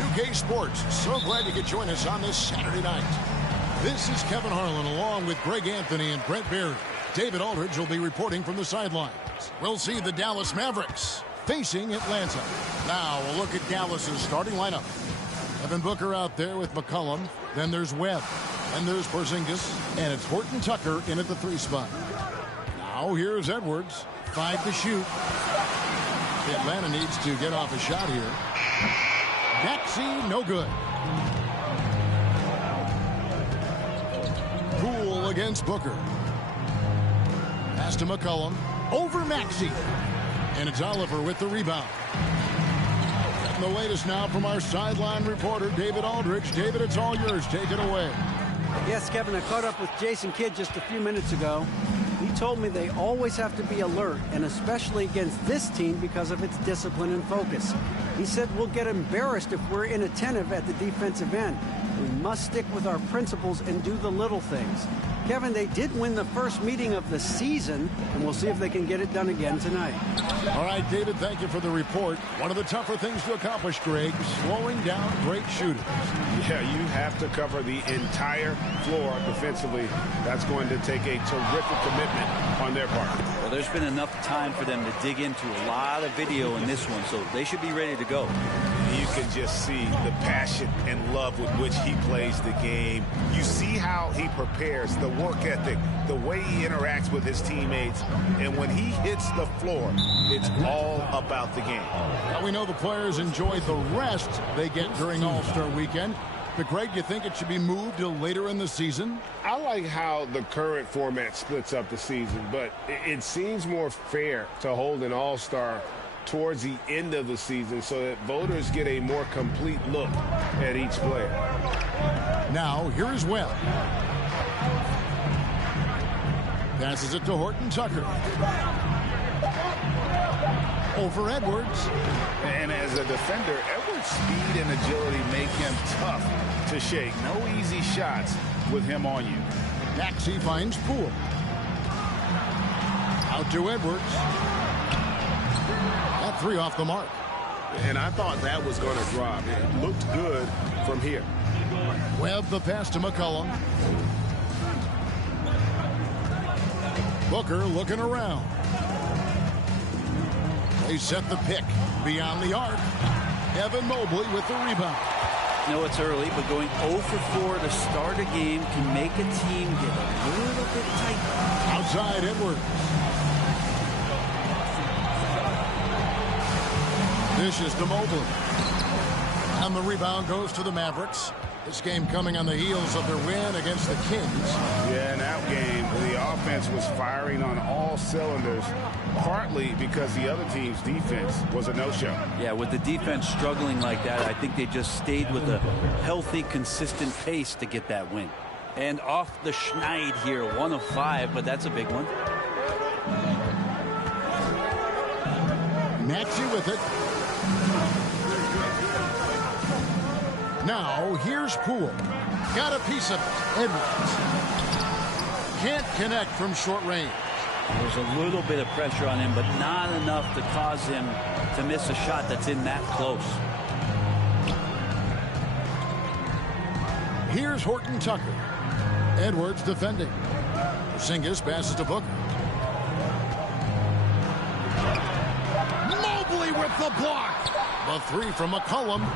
2K Sports. So glad you could join us on this Saturday night. This is Kevin Harlan along with Greg Anthony and Brent Barry. David Aldridge will be reporting from the sidelines. We'll see the Dallas Mavericks facing Atlanta. Now we'll look at Dallas's starting lineup. Devin Booker out there with McCollum. Then there's Webb. And there's Porzingis. And it's Horton Tucker in at the 3 spot. Now here's Edwards. 5 to shoot. Atlanta needs to get off a shot here. Maxey, no good. Poole against Booker. Pass to McCollum. Over Maxey. And it's Oliver with the rebound. And the latest now from our sideline reporter, David Aldridge. David, it's all yours. Take it away. Yes, Kevin, I caught up with Jason Kidd just a few minutes ago. He told me they always have to be alert, and especially against this team because of its discipline and focus. He said we'll get embarrassed if we're inattentive at the defensive end. We must stick with our principles and do the little things. Kevin, they did win the first meeting of the season, and we'll see if they can get it done again tonight. All right, David, thank you for the report. One of the tougher things to accomplish, Greg, slowing down great shooters. Yeah, you have to cover the entire floor defensively. That's going to take a terrific commitment on their part. Well, there's been enough time for them to dig into a lot of video in this one, so they should be ready to go. You can just see the passion and love with which he plays the game. You see how he prepares, the work ethic, the way he interacts with his teammates. And when he hits the floor, it's all about the game. Now we know the players enjoy the rest they get during All-Star Weekend. But, Greg, you think it should be moved to later in the season? I like how the current format splits up the season, but it seems more fair to hold an All-Star towards the end of the season so that voters get a more complete look at each player. Now, here is Webb. Passes it to Horton Tucker. Over Edwards. And as a defender, Edwards' speed and agility make him tough to shake. No easy shots with him on you. Maxey finds Poole. Out to Edwards. That 3 off the mark. And I thought that was going to drop. It looked good from here. Webb the pass to McCollum. Booker looking around. They set the pick beyond the arc. Evan Mobley with the rebound. You know it's early, but going 0 for 4 to start a game can make a team get a little bit tight. Outside Edwards. Dishes to Mobley. And the rebound goes to the Mavericks. This game coming on the heels of their win against the Kings. Yeah, in that game, the offense was firing on all cylinders, partly because the other team's defense was a no-show. Yeah, with the defense struggling like that, I think they just stayed with a healthy, consistent pace to get that win. And off the schneid here, 1 of 5, but that's a big one. Maxey with it. Now, here's Poole. Got a piece of it. Edwards. Can't connect from short range. There's a little bit of pressure on him, but not enough to cause him to miss a shot that's in that close. Here's Horton Tucker. Edwards defending. Porzingis passes to Booker. Mobley with the block. The 3 from McCollum.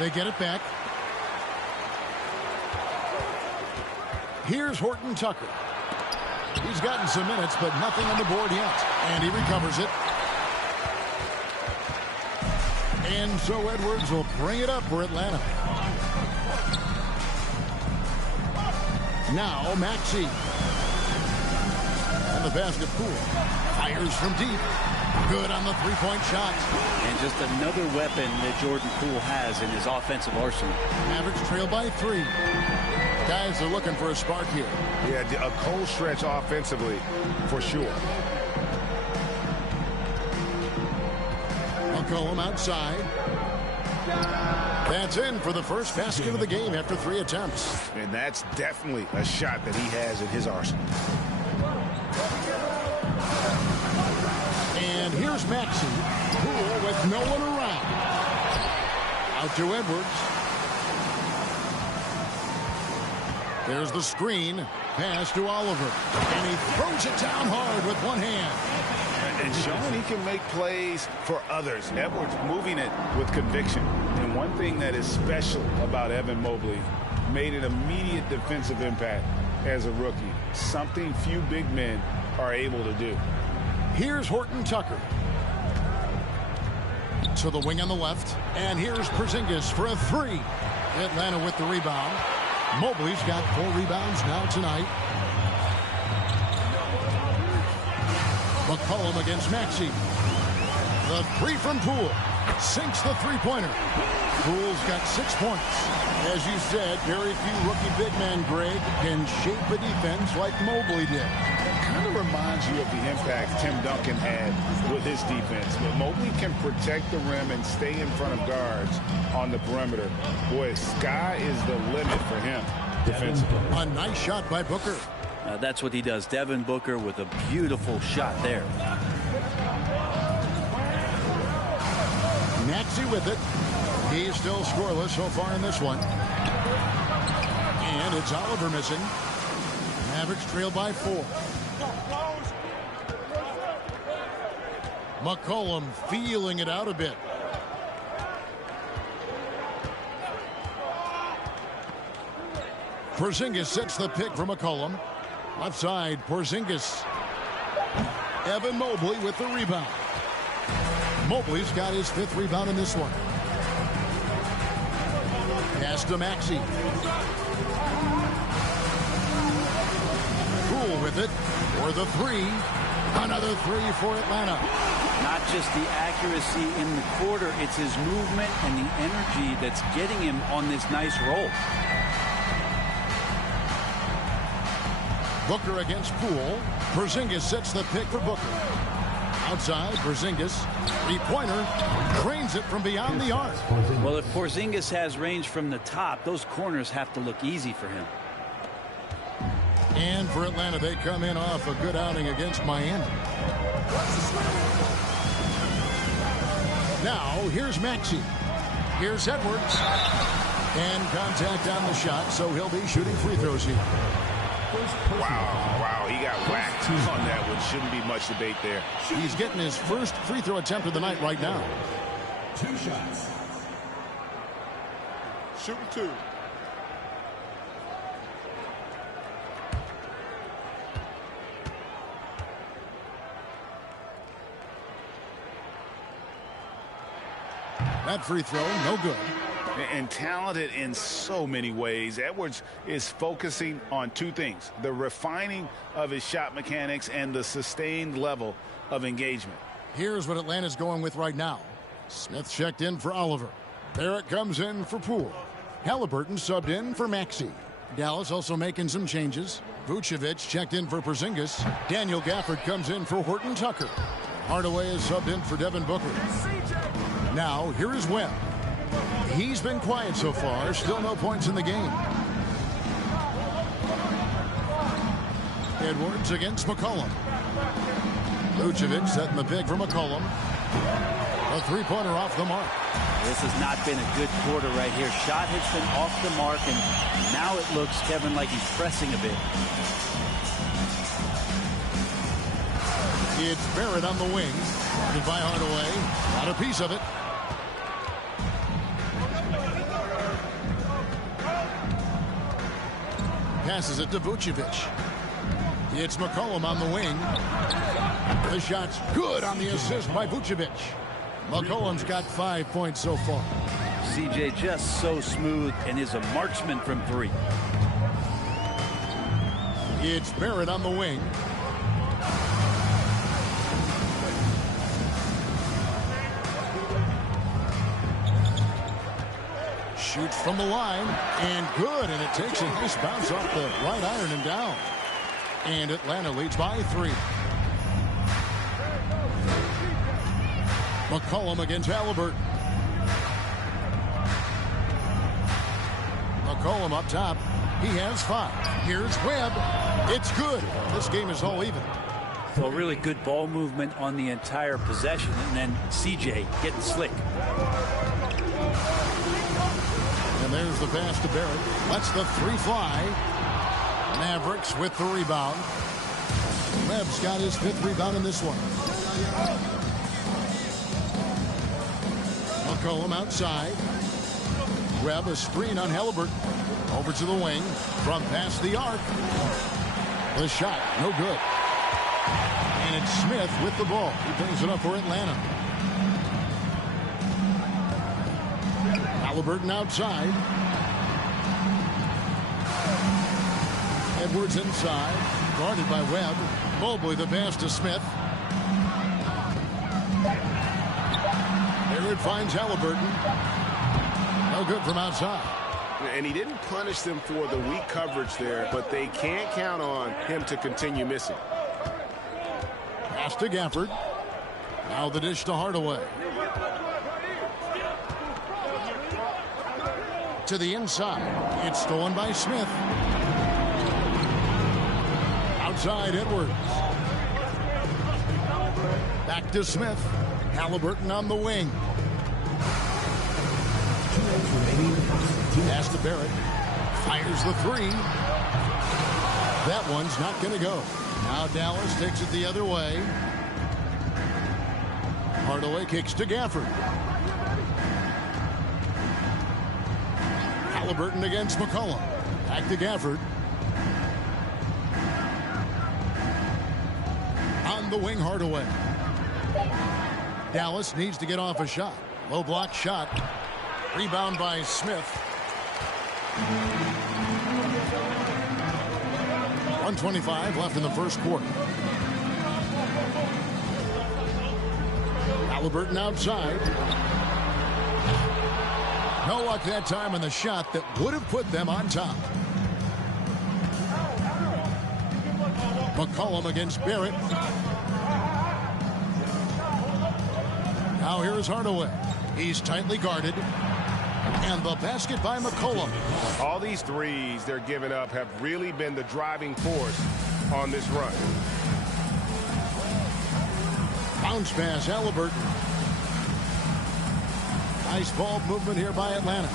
They get it back. Here's Horton Tucker. He's gotten some minutes, but nothing on the board yet. And he recovers it. And so Edwards will bring it up for Atlanta. Now Maxey. And the basket Poole. Fires from deep. Good on the 3-point shot. And just another weapon that Jordan Poole has in his offensive arsenal. Mavericks trail by 3. Guys are looking for a spark here. Yeah, a cold stretch offensively, for sure. McCollum outside. That's in for the first basket of the game after 3 attempts. And that's definitely a shot that he has in his arsenal. And here's Maxey. Poole with no one around. Out to Edwards. There's the screen. Pass to Oliver. And he throws it down hard with one hand. And showing he can make plays for others. Edwards moving it with conviction. And one thing that is special about Evan Mobley, made an immediate defensive impact as a rookie. Something few big men are able to do. Here's Horton Tucker. To the wing on the left. And here's Porzingis for a three. Atlanta with the rebound. Mobley's got 4 rebounds now tonight. McCollum against Maxey. The three from Poole. Sinks the three-pointer. Poole's got 6 points. As you said, very few rookie big men, Greg, can shape a defense like Mobley did. Kind of reminds you of the impact Tim Duncan had with his defense. But Mobley can protect the rim and stay in front of guards on the perimeter. Boy, sky is the limit for him defensively. A nice shot by Booker. That's what he does. Devin Booker with a beautiful shot there. Maxey with it. He's still scoreless so far in this one. And it's Oliver missing. Mavericks trail by 4. McCollum feeling it out a bit. Porzingis sets the pick for McCollum. Left side, Porzingis. Evan Mobley with the rebound. Mobley's got his 5th rebound in this one. Pass to Maxey. Poole with it for the three. Another three for Atlanta. Not just the accuracy in the quarter, it's his movement and the energy that's getting him on this nice roll. Booker against Poole. Porzingis sets the pick for Booker. Outside, Porzingis. Three-pointer. Trains it from beyond the arc. Well, if Porzingis has range from the top, those corners have to look easy for him. And for Atlanta, they come in off a good outing against Miami. Now, here's Maxey. Here's Edwards. And contact on the shot, so he'll be shooting free throws here. Wow, he got whacked on that one. Shouldn't be much debate there. He's getting his first free throw attempt of the night right now. 2 shots. Shooting 2. That free throw, no good. And talented in so many ways. Edwards is focusing on 2 things: the refining of his shot mechanics and the sustained level of engagement. Here's what Atlanta's going with right now. Smith checked in for Oliver. Barrett comes in for Poole. Halliburton subbed in for Maxey. Dallas also making some changes. Vucevic checked in for Porzingis. Daniel Gafford comes in for Horton Tucker. Hardaway is subbed in for Devin Booker. Now, here is Webb. He's been quiet so far. Still no points in the game. Edwards against McCollum. Vucevic setting the pick for McCollum. A three-pointer off the mark. This has not been a good quarter right here. Shot has been off the mark, and now it looks, Kevin, like he's pressing a bit. It's Barrett on the wing. Goodbye Hardaway. Got a piece of it. Passes it to Vucevic. It's McCollum on the wing. The shot's good on the assist by Vucevic. McCollum's got 5 points so far. CJ just so smooth and is a marksman from 3. It's Barrett on the wing. Shoots from the line, and good, and it takes a nice bounce off the right iron and down. And Atlanta leads by 3. McCollum against Halliburton. McCollum up top. He has 5. Here's Webb. It's good. This game is all even. So really good ball movement on the entire possession, and then CJ getting slick. There's the pass to Barrett. Lets the three fly. Mavericks with the rebound. Webb's got his 5th rebound in this one. McCollum outside. Webb a screen on Halliburton. Over to the wing. From past the arc. The shot, no good. And it's Smith with the ball. He brings it up for Atlanta. Halliburton outside. Edwards inside. Guarded by Webb. Mobley the pass to Smith. There it finds Halliburton. No good from outside. And he didn't punish them for the weak coverage there, but they can't count on him to continue missing. Pass to Gafford. Now the dish to Hardaway. To the inside. It's stolen by Smith. Outside Edwards. Back to Smith. Halliburton on the wing. Pass to Barrett. Fires the three. That one's not going to go. Now Dallas takes it the other way. Hardaway kicks to Gafford. Halliburton against McCollum. Back to Gafford. On the wing, Hardaway. Dallas needs to get off a shot. Low block shot. Rebound by Smith. 1:25 left in the first quarter. Halliburton outside. No luck that time on the shot that would have put them on top. McCollum against Barrett. Now here's Hardaway. He's tightly guarded. And the basket by McCollum. All these threes they're giving up have really been the driving force on this run. Bounce pass, Halliburton. Nice ball movement here by Atlanta.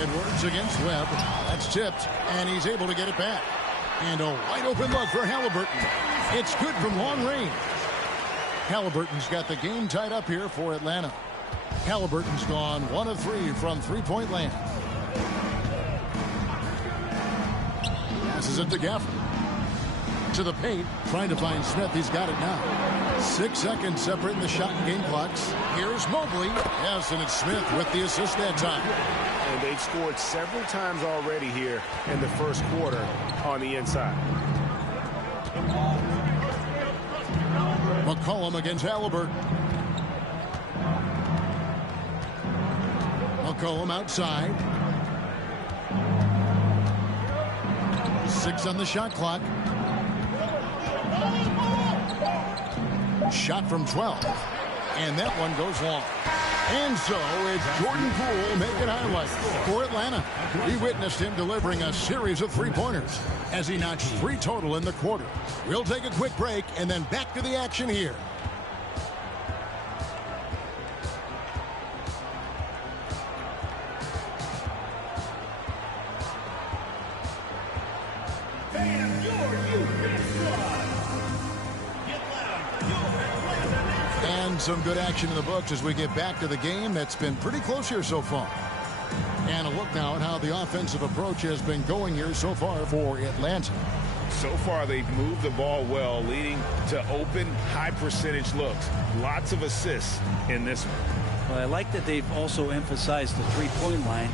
Edwards against Webb. That's tipped, and he's able to get it back. And a wide open look for Halliburton. It's good from long range. Halliburton's got the game tied up here for Atlanta. Halliburton's gone 1 of 3 from three-point land. Passes it to Gafford. To the paint, trying to find Smith. He's got it now. 6 seconds separating the shot and game clocks. Here's Mobley. Yes, and it's Smith with the assist that time. And they've scored several times already here in the first quarter on the inside. McCollum against Halliburton. McCollum outside. 6 on the shot clock. Shot from 12. And that one goes long. And so it's Jordan Poole making highlights for Atlanta. We witnessed him delivering a series of three-pointers as he notched 3 total in the quarter. We'll take a quick break and then back to the action here. And some good action in the books as we get back to the game that's been pretty close here so far. And a look now at how the offensive approach has been going here so far for Atlanta. So far, they've moved the ball well, leading to open, high-percentage looks. Lots of assists in this one. Well, I like that they've also emphasized the three-point line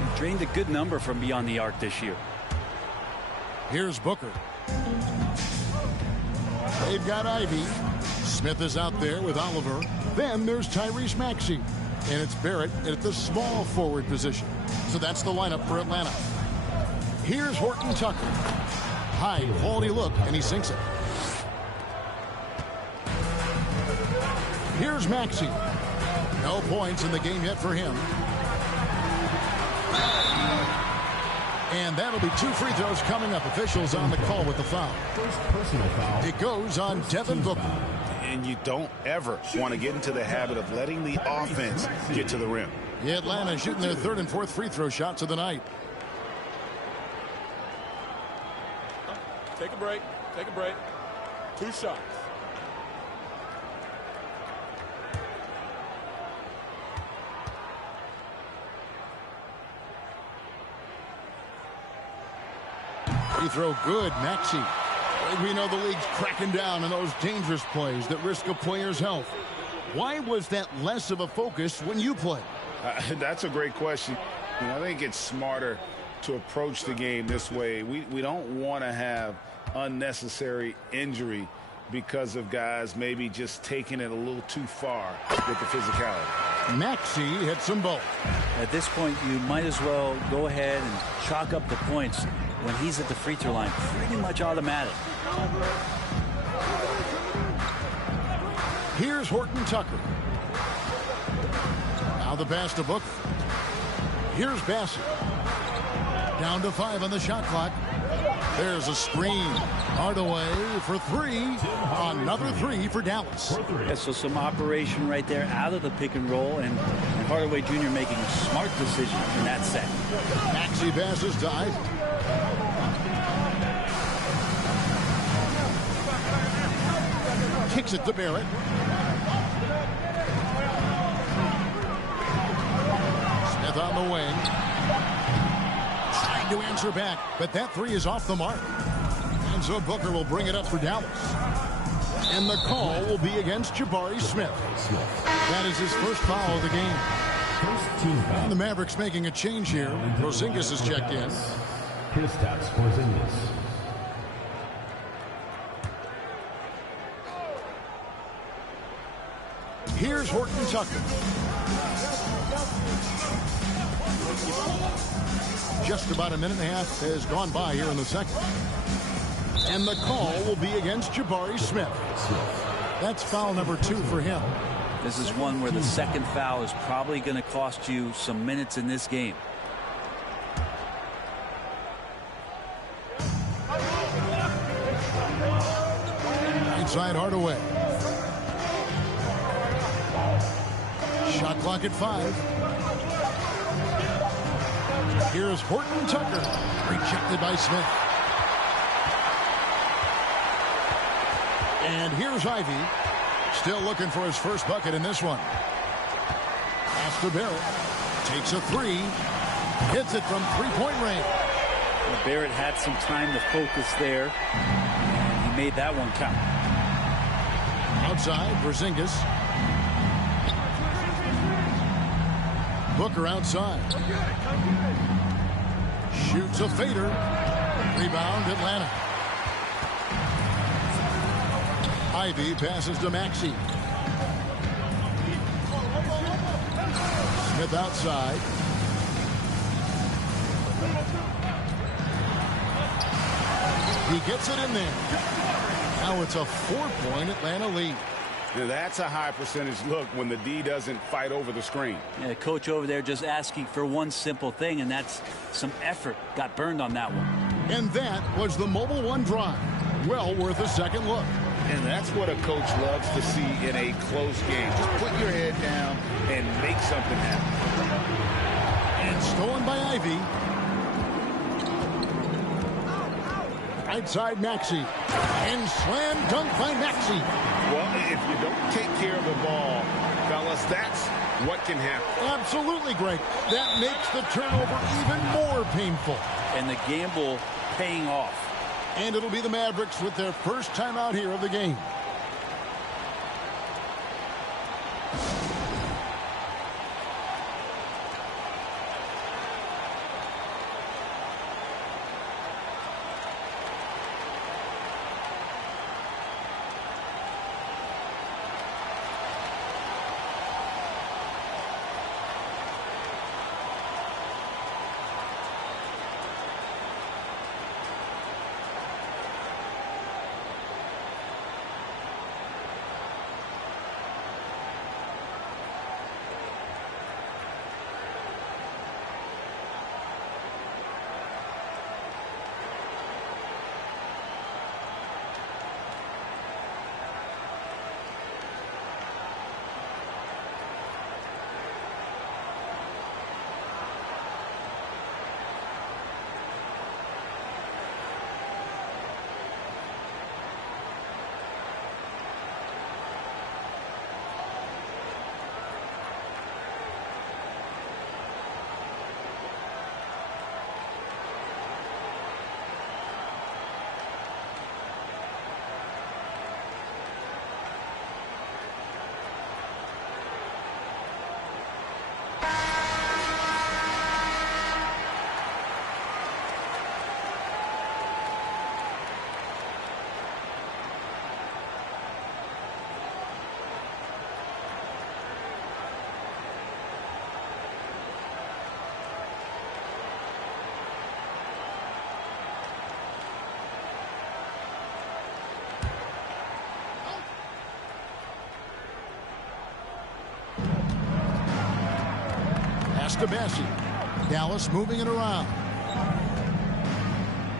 and drained a good number from beyond the arc this year. Here's Booker. They've got Ivy. Smith is out there with Oliver. Then there's Tyrese Maxey. And it's Barrett at the small forward position. So that's the lineup for Atlanta. Here's Horton Tucker. High quality look, and he sinks it. Here's Maxey. No points in the game yet for him. And that'll be 2 free throws coming up. Officials on the call with the foul. First personal foul. It goes on Devin Booker. And you don't ever want to get into the habit of letting the offense get to the rim. Atlanta shooting their third and fourth free throw shots of the night. Take a break. Take a break. 2 shots. Free throw good, Maxey. We know the league's cracking down on those dangerous plays that risk a player's health. Why was that less of a focus when you play? That's a great question. I think it's smarter to approach the game this way. We don't want to have unnecessary injury because of guys maybe just taking it a little too far with the physicality. Maxey hits them both. At this point, you might as well go ahead and chalk up the points when he's at the free throw line. Pretty much automatic. Here's Horton Tucker. Now the pass to Booker. Here's Bassett. Down to 5 on the shot clock. There's a screen. Hardaway for 3. Another 3 for Dallas. Yeah, so some operation right there out of the pick and roll, and Hardaway Jr. making a smart decision in that set. Maxey passes to Ivy. Kicks it to Barrett. Smith on the wing. Trying to answer back, but that 3 is off the mark. And so Booker will bring it up for Dallas. And the call will be against Jabari Smith. That is his first foul of the game. And the Mavericks making a change here. Porzingis has checked in. Kristaps Porzingis. Here's Horton Tucker. Just about a minute and a half has gone by here in the second. And the call will be against Jabari Smith. That's foul number 2 for him. This is one where the second foul is probably going to cost you some minutes in this game. Inside Hardaway. Shot clock at 5. Here's Horton Tucker. Rejected by Smith. And here's Ivy. Still looking for his first bucket in this one. Pass to Barrett. Takes a 3. Hits it from 3-point range. Well, Barrett had some time to focus there, and he made that one count. Outside, Porzingis. Booker outside. Shoots a fader. Rebound, Atlanta. Ivy passes to Maxey. Smith outside. He gets it in there. Now it's a 4-point Atlanta lead. Now that's a high percentage look when the D doesn't fight over the screen. Yeah, coach over there just asking for one simple thing, and that's some effort. Got burned on that one. And that was the Mobile One drive. Well worth a second look. And that's what a coach loves to see in a close game. Just put your head down and make something happen. And stolen by Ivy. Right side Maxey. And slam dunk by Maxey. Well, if you don't take care of the ball, fellas, that's what can happen. Absolutely great. That makes the turnover even more painful. And the gamble paying off. And it'll be the Mavericks with their first time out here of the game. Pass to Bessie. Dallas moving it around.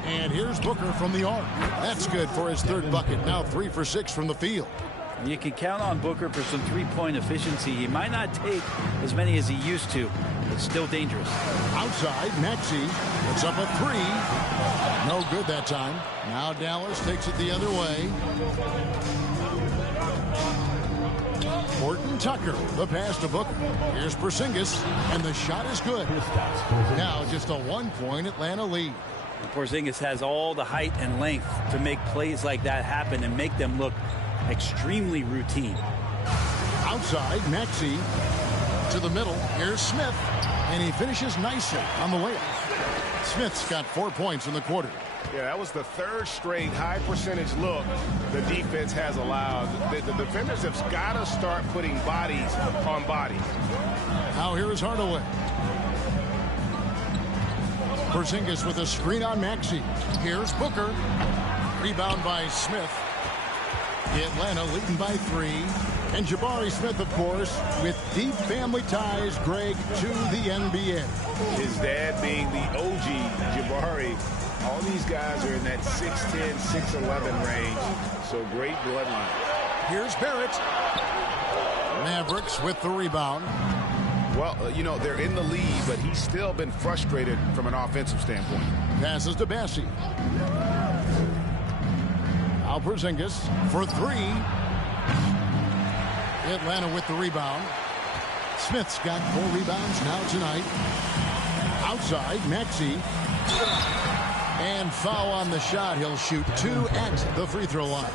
And here's Booker from the arc. That's good for his third bucket. Now 3 for 6 from the field. You can count on Booker for some three-point efficiency. He might not take as many as he used to, but still dangerous. Outside, Maxey puts up a 3. No good that time. Now Dallas takes it the other way. Horton Tucker, the pass to Booker. Here's Porzingis, and the shot is good. Now just a 1-point Atlanta lead. Porzingis has all the height and length to make plays like that happen and make them look extremely routine. Outside, Maxey to the middle. Here's Smith, and he finishes nicely on the layup. Smith's got 4 points in the quarter. Yeah, that was the third straight high percentage look the defense has allowed. The defenders have got to start putting bodies on bodies. Now here is Hardaway. Porzingis with a screen on Maxey. Here's Booker. Rebound by Smith. Atlanta leading by 3. And Jabari Smith, of course, with deep family ties, Greg, to the NBA. His dad being the OG Jabari. All these guys are in that 6'10", 6'11" range. So great bloodline. Here's Barrett. Mavericks with the rebound. Well, you know, they're in the lead, but he's still been frustrated from an offensive standpoint. Passes to Bessie. Now Porzingis for 3. Atlanta with the rebound. Smith's got 4 rebounds now tonight. Outside, Maxey. And foul on the shot. He'll shoot 2 at the free throw line.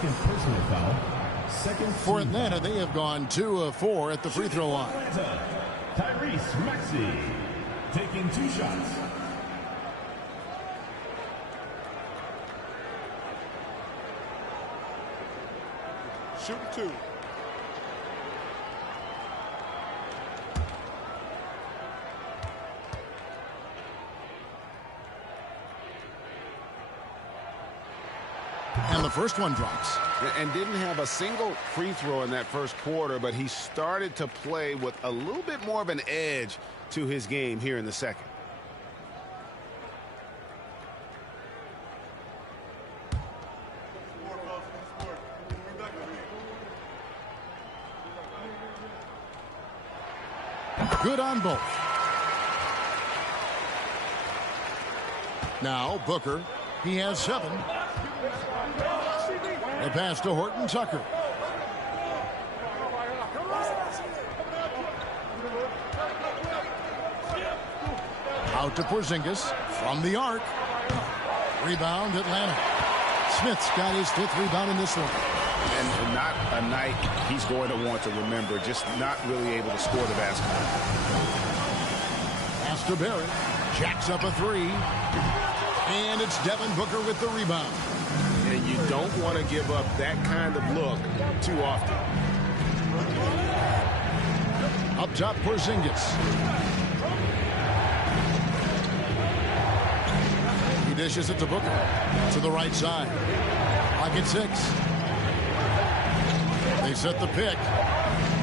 For Atlanta, they have gone 2 of 4 at the free throw line. Tyrese Maxey taking 2 shots. Shooting 2. And the first one drops. And didn't have a single free throw in that first quarter, but he started to play with a little bit more of an edge to his game here in the second. Good on both. Now Booker. He has 7. The pass to Horton Tucker. Out to Porzingis from the arc. Rebound Atlanta. Smith's got his 5th rebound in this one. And not a night he's going to want to remember, just not really able to score the basketball. Pass to Barrett. Jacks up a 3. And it's Devin Booker with the rebound. And you don't want to give up that kind of look too often. Up top, Porzingis. He dishes it to Booker. To the right side. Clock at 6. They set the pick.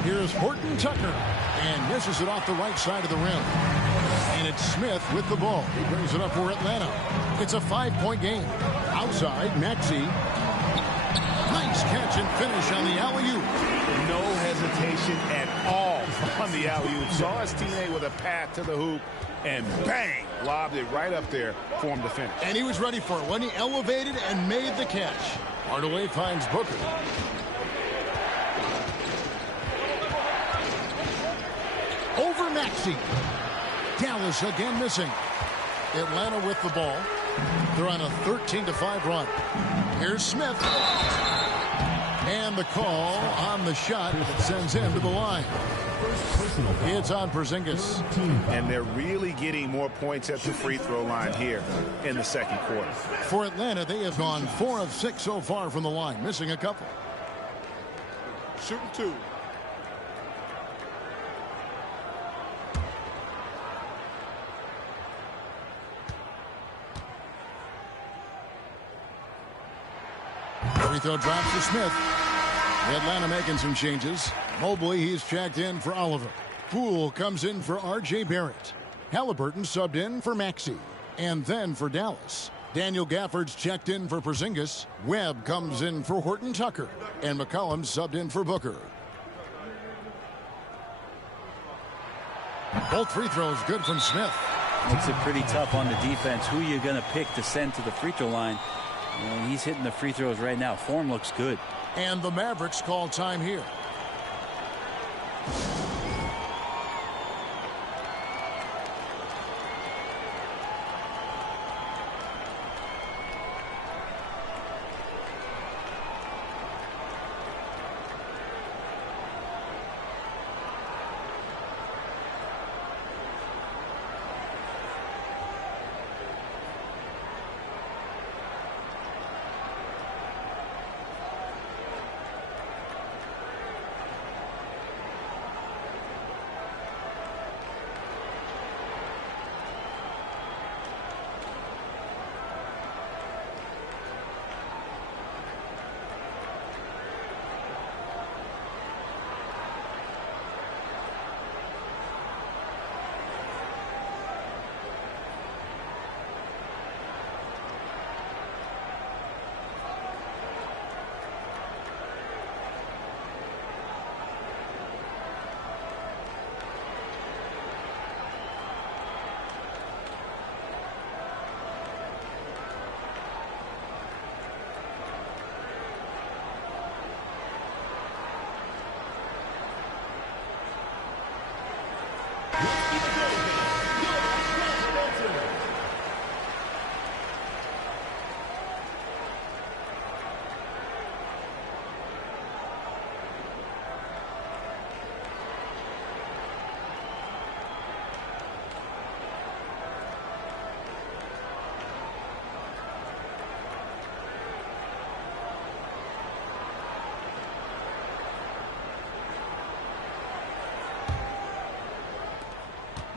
Here's Horton Tucker. And misses it off the right side of the rim. And it's Smith with the ball. He brings it up for Atlanta. It's a 5-point game. Outside, Maxey. Nice catch and finish on the alley-oop. No hesitation at all on the alley-oop. Saw his teammate with a path to the hoop, and bang, lobbed it right up there for him to finish. And he was ready for it when he elevated and made the catch. Hardaway finds Booker. Over Maxey. Dallas again missing. Atlanta with the ball. They're on a 13-5 run. Here's Smith. And the call on the shot that sends him to the line. It's on Porzingis. And they're really getting more points at the free throw line here in the second quarter. For Atlanta, they have gone 4 of 6 so far from the line, missing a couple. Shooting 2. Free throw drops to Smith. Atlanta making some changes. Mobley, he's checked in for Oliver. Poole comes in for R.J. Barrett. Halliburton subbed in for Maxey. And then for Dallas, Daniel Gafford's checked in for Porzingis. Webb comes in for Horton Tucker. And McCollum subbed in for Booker. Both free throws good from Smith. Makes it pretty tough on the defense. Who you're going to pick to send to the free throw line. And he's hitting the free throws right now. Form looks good. And the Mavericks call time here.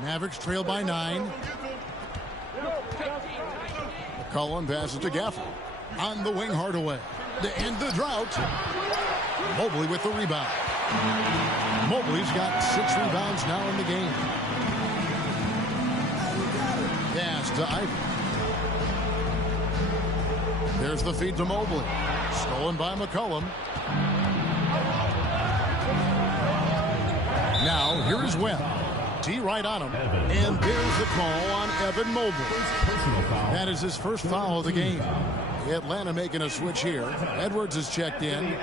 Mavericks trail by 9. McCollum passes to Gafford. On the wing, Hardaway. To end the drought. Mobley with the rebound. Mobley's got 6 rebounds now in the game. Pass to Ivy. There's the feed to Mobley. Stolen by McCollum. Now, here is Webb. T right on him. And there's the call on Evan Mobley. That is his first foul of the game. Atlanta making a switch here. Edwards is checked in.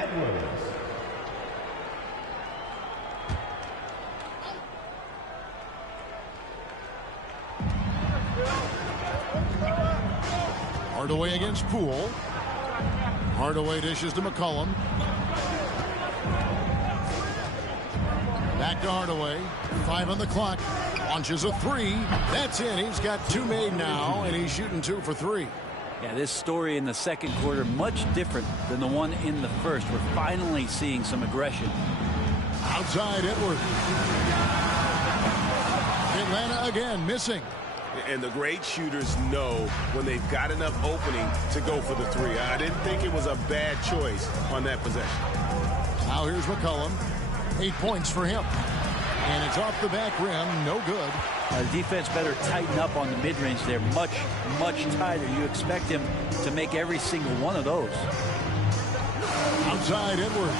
Hardaway against Poole. Hardaway dishes to McCollum. Back to Hardaway. 5 on the clock. Launches a 3. That's in. He's got 2 made now, and he's shooting 2 for 3. Yeah, this story in the second quarter much different than the one in the first. We're finally seeing some aggression. Outside Edwards. Atlanta again missing. And the great shooters know when they've got enough opening to go for the 3. I didn't think it was a bad choice on that possession. Now here's McCollum. 8 points for him. And it's off the back rim. No good. The defense better tighten up on the mid-range there. Much, much tighter. You expect him to make every single one of those. Outside Edwards.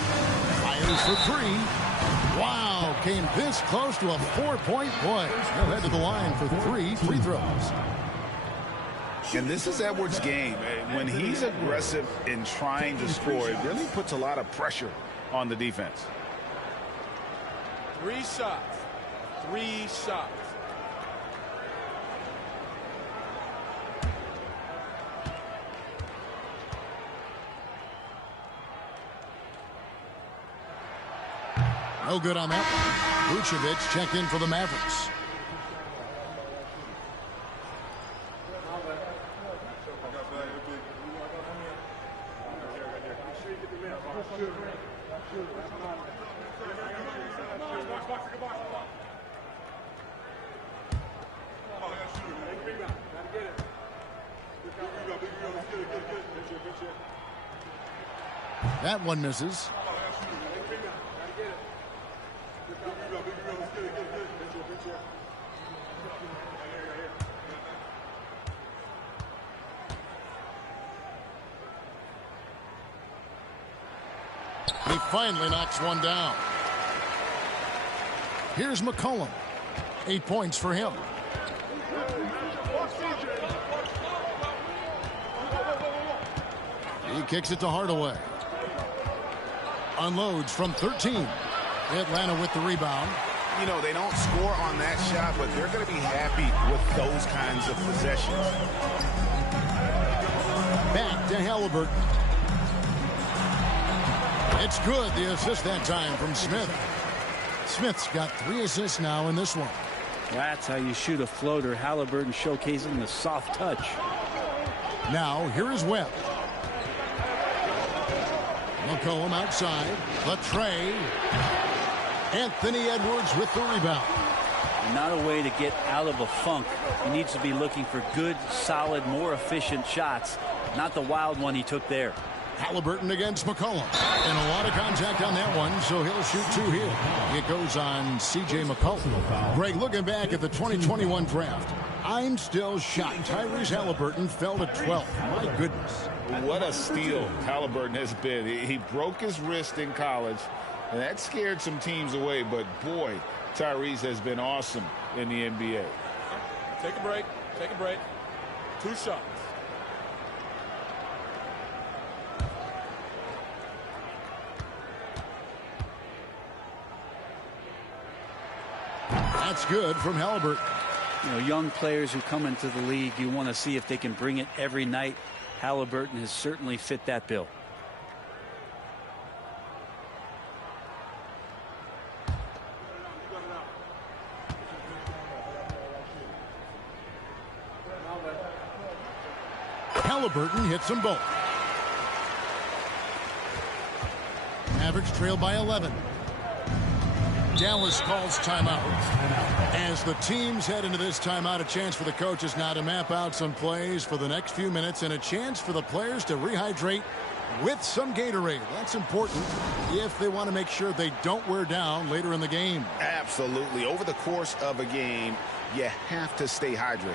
Fires for 3. Wow. Came this close to a 4-point play. He'll head to the line for 3 free throws. And this is Edwards' game. When he's aggressive in trying to score, it really puts a lot of pressure on the defense. 3 shots. 3 shots. No good on that one. Vucevic checked in for the Mavericks. That one misses. finally knocks one down. Here's McCollum. 8 points for him. He kicks it to Hardaway. Unloads from 13. Atlanta with the rebound. You know, they don't score on that shot, but they're going to be happy with those kinds of possessions. Back to Halliburton. It's good. The assist that time from Smith. Smith's got 3 assists now in this one. That's how you shoot a floater. Halliburton showcasing the soft touch. Now, here is Webb. McCollum outside. Latrey. Anthony Edwards with the rebound. Not a way to get out of a funk. He needs to be looking for good, solid, more efficient shots. Not the wild one he took there. Halliburton against McCollum. And a lot of contact on that one, so he'll shoot 2 here. It goes on C.J. McCollum. Greg, looking back at the 2021 draft, I'm still shocked Tyrese Halliburton fell to 12th. My goodness. What a steal Halliburton has been. He broke his wrist in college, and that scared some teams away. But, boy, Tyrese has been awesome in the NBA. Take a break. Take a break. 2 shots. That's good from Halliburton. You know, young players who come into the league, you want to see if they can bring it every night. Halliburton has certainly fit that bill. Halliburton hits them both. Mavericks trail by 11. Dallas calls timeout. As the teams head into this timeout, a chance for the coaches now to map out some plays for the next few minutes and a chance for the players to rehydrate with some Gatorade. That's important if they want to make sure they don't wear down later in the game. Absolutely. Over the course of a game, you have to stay hydrated.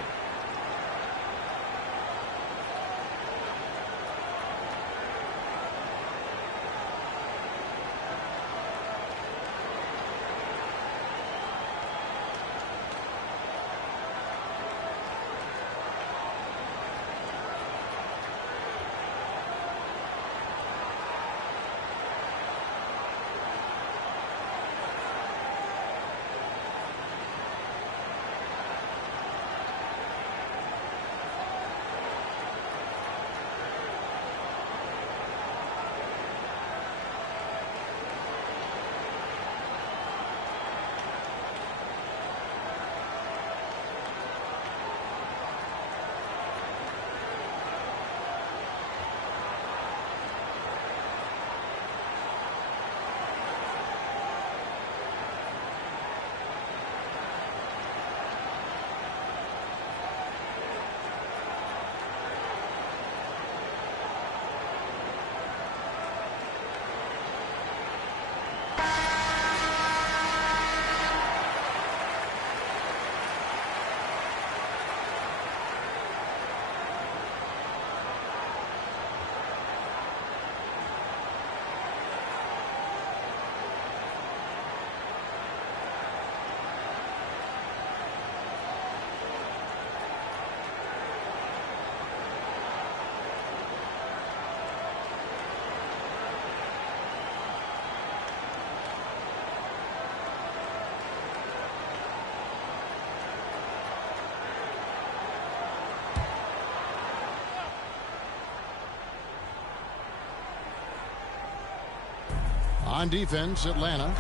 On defense, Atlanta.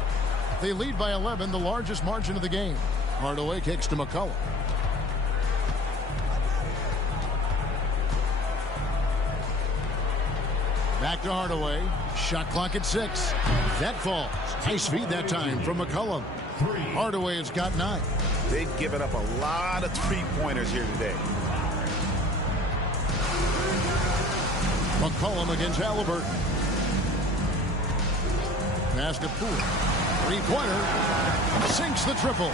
They lead by 11, the largest margin of the game. Hardaway kicks to McCollum. Back to Hardaway. Shot clock at 6. That falls. Nice feed that time from McCollum. Hardaway has got 9. They've given up a lot of three-pointers here today. McCollum against Halliburton. Pass to Poole. Three-pointer. Sinks the triple.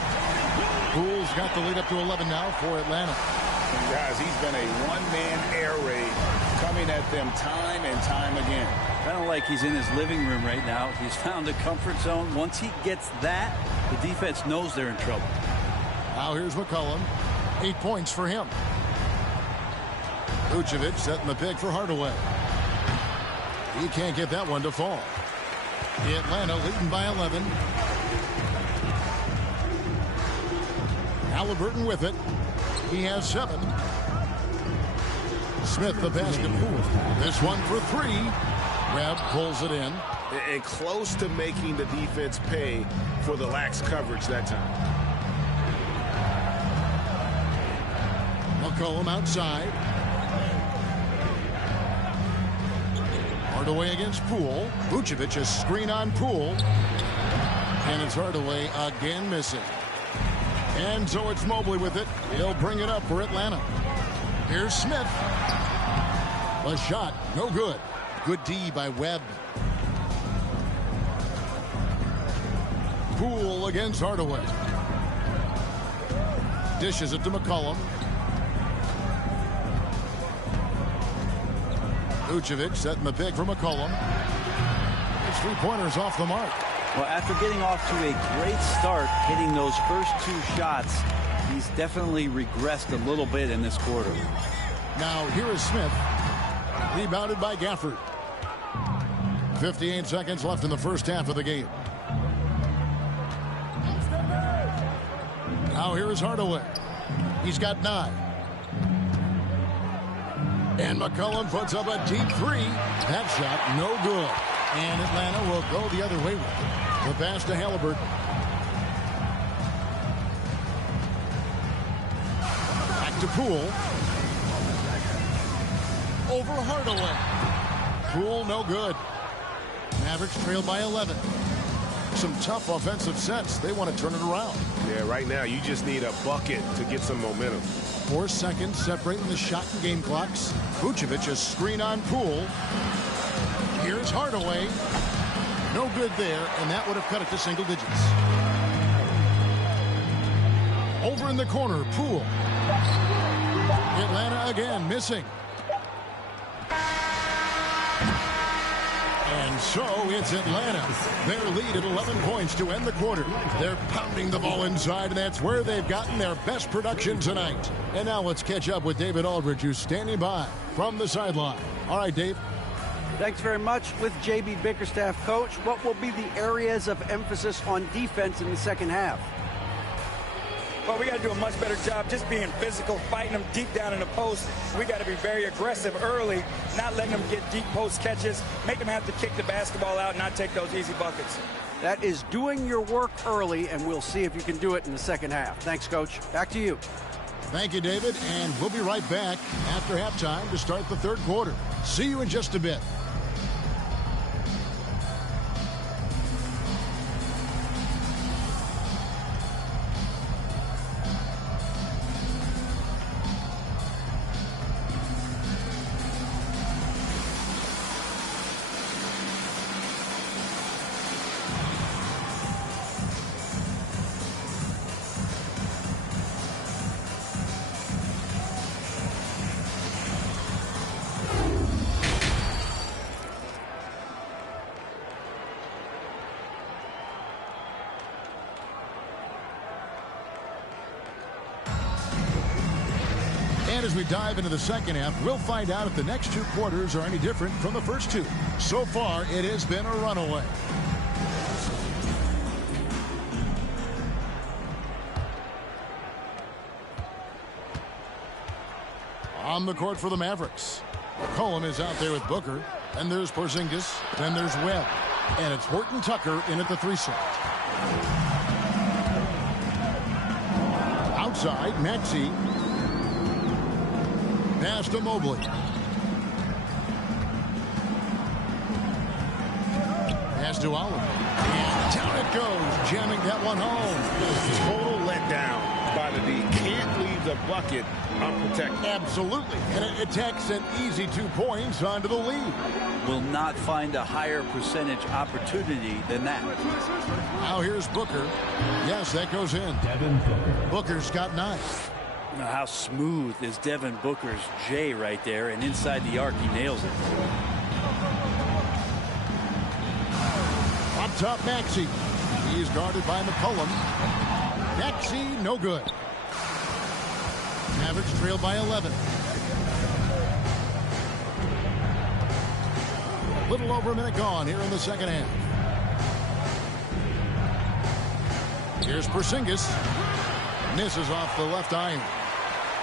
Poole's got the lead up to 11 now for Atlanta. And guys, he's been a one-man air raid coming at them time and time again. Kind of like he's in his living room right now. He's found a comfort zone. Once he gets that, the defense knows they're in trouble. Now here's McCollum. 8 points for him. Vucevic setting the pick for Hardaway. He can't get that one to fall. Atlanta leading by 11. Halliburton with it. He has 7. Smith the pass to Poole. This one for 3. Webb pulls it in. And close to making the defense pay for the lax coverage that time. McCollum outside. Hardaway against Poole. Vucevic a screen on Poole. And it's Hardaway again missing. And so it's Mobley with it. He'll bring it up for Atlanta. Here's Smith. A shot, no good. Good D by Webb. Poole against Hardaway. Dishes it to McCollum. Vucevic setting the pick for McCollum. His 3-pointers off the mark. Well, after getting off to a great start, hitting those first 2 shots, he's definitely regressed a little bit in this quarter. Now here is Smith. Rebounded by Gafford. 58 seconds left in the first half of the game. Now here is Hardaway. He's got 9. And McCollum puts up a deep 3. That shot no good. And Atlanta will go the other way with it. The pass to Halliburton. Back to Poole. Over Hardaway. Poole no good. Mavericks trail by 11. Some tough offensive sets. They want to turn it around. Yeah, right now you just need a bucket to get some momentum. 4 seconds separating the shot and game clocks. Vucevic a screen on Poole. Here's Hardaway. No good there, and that would have cut it to single digits. Over in the corner, Poole. Atlanta again missing. And so it's Atlanta. Their lead at 11 points to end the quarter. They're pounding the ball inside, and that's where they've gotten their best production tonight. And now let's catch up with David Aldridge, who's standing by from the sideline. All right, Dave. Thanks very much. With J.B. Bickerstaff, Coach, what will be the areas of emphasis on defense in the second half? Well, we got to do a much better job just being physical, fighting them deep down in the post. We got to be very aggressive early, not letting them get deep post catches, make them have to kick the basketball out and not take those easy buckets. That is doing your work early, and we'll see if you can do it in the second half. Thanks, Coach. Back to you. Thank you, David, and we'll be right back after halftime to start the third quarter. See you in just a bit. And as we dive into the second half, we'll find out if the next 2 quarters are any different from the first 2. So far, it has been a runaway. On the court for the Mavericks. McCollum is out there with Booker. Then there's Porzingis. Then there's Webb. And it's Horton Tucker in at the 3 slot. Outside, Maxey. Pass to Mobley. Pass to Oliver. And down it goes, jamming that one home. Total letdown by the D. Can't leave the bucket unprotected. Absolutely. And it takes an easy 2 points onto the lead. Will not find a higher percentage opportunity than that. Now here's Booker. Yes, that goes in. Booker's got 9. Now, how smooth is Devin Booker's J right there, and inside the arc he nails it. Up top, Maxey. He's guarded by McCollum. Maxey, no good. Mavericks trail by 11. A little over a minute gone here in the second half. Here's Porzingis. Misses off the left iron.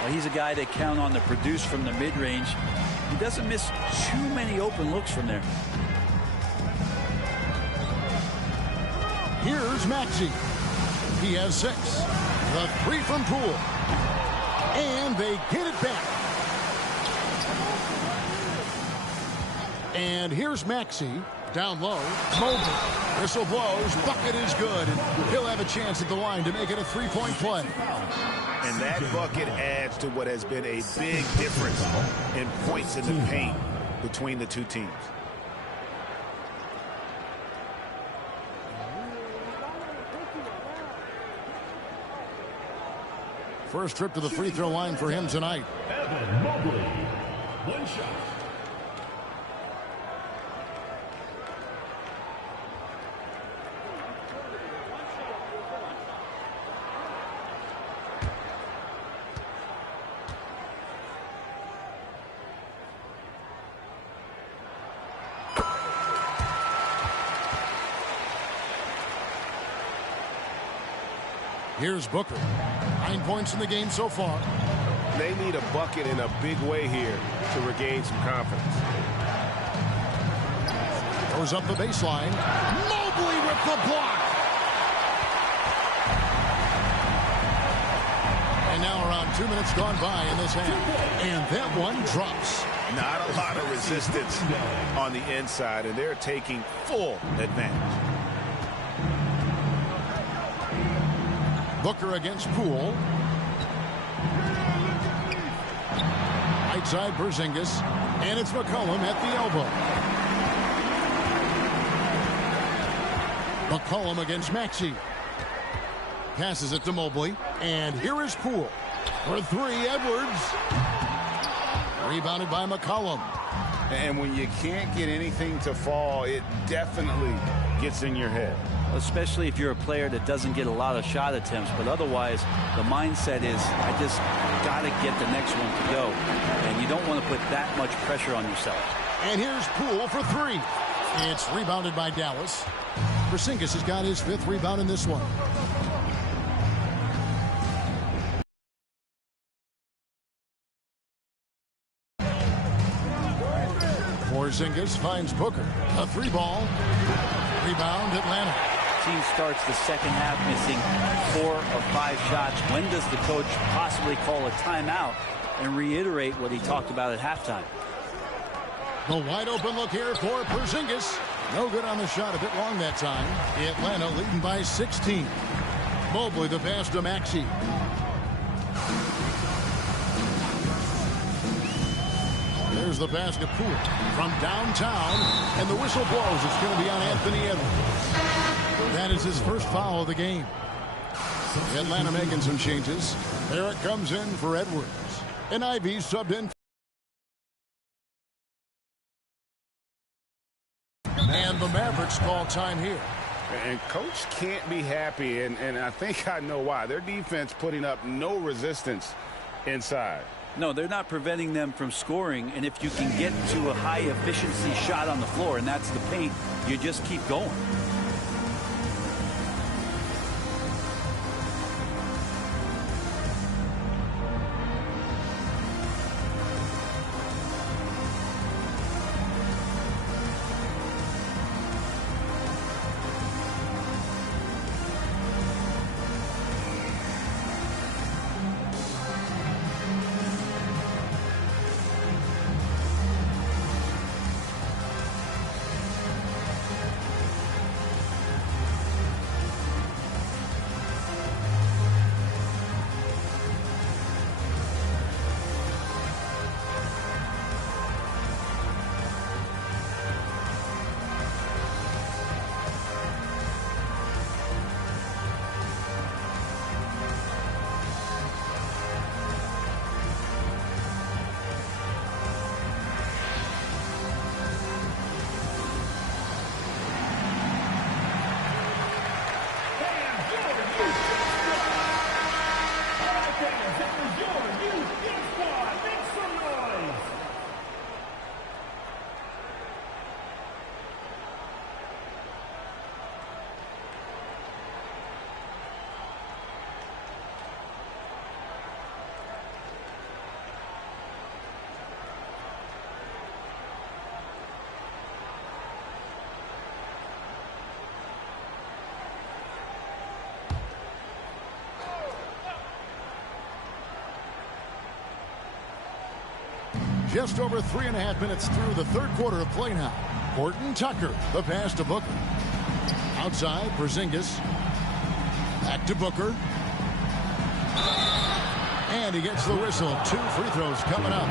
Well, he's a guy they count on to produce from the mid-range. He doesn't miss too many open looks from there. Here's Maxey. He has 6. The 3 from Poole. And they get it back. And here's Maxey. Down low. Mobley. Whistle blows. Bucket is good. And he'll have a chance at the line to make it a 3-point play. And that bucket adds to what has been a big difference in points in the paint between the two teams. First trip to the free throw line for him tonight. Evan Mobley, 1 shot. Here's Booker. 9 points in the game so far. They need a bucket in a big way here to regain some confidence. Goes up the baseline. Mobley with the block. And now around 2 minutes gone by in this half. And that one drops. Not a lot of resistance on the inside, and they're taking full advantage. Booker against Poole. Right side Porzingis. And it's McCollum at the elbow. McCollum against Maxey. Passes it to Mobley. And here is Poole. For 3, Edwards. Rebounded by McCollum. And when you can't get anything to fall, it definitely gets in your head. Especially if you're a player that doesn't get a lot of shot attempts, but otherwise the mindset is I just got to get the next one to go, and you don't want to put that much pressure on yourself. And here's Poole for 3. It's rebounded by Dallas. Porzingis has got his 5th rebound in this one. Porzingis finds Booker. A 3-ball. Rebound Atlanta. Team starts the second half missing 4 of 5 shots. When does the coach possibly call a timeout and reiterate what he talked about at halftime? The wide open look here for Porzingis. No good on the shot, a bit long that time. Atlanta leading by 16. Mobley the pass to Maxey. There's the pass to Poole from downtown, and the whistle blows. It's going to be on Anthony Edwards. That is his first foul of the game. Atlanta making some changes. There it comes in for Edwards. And Ivy subbed in. And the Mavericks call time here. And coach can't be happy, and I think I know why. Their defense putting up no resistance inside. No, they're not preventing them from scoring, and if you can get to a high efficiency shot on the floor, and that's the paint, you just keep going. Just over 3.5 minutes through the third quarter of play now. Horton Tucker, the pass to Booker. Outside, Porzingis. Back to Booker. And he gets the whistle. 2 free throws coming up.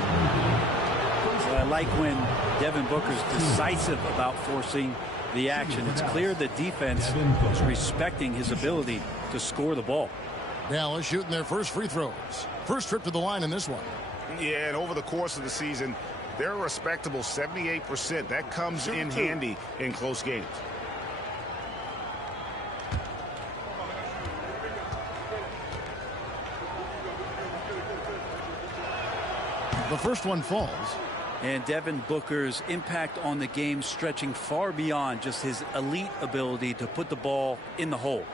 Well, I like when Devin Booker's decisive about forcing the action. It's clear the defense is respecting his ability to score the ball. Dallas shooting their first free throws. First trip to the line in this one. Yeah, and over the course of the season, they're a respectable 78%. That comes in handy in close games. The first one falls. And Devin Booker's impact on the game stretching far beyond just his elite ability to put the ball in the hole.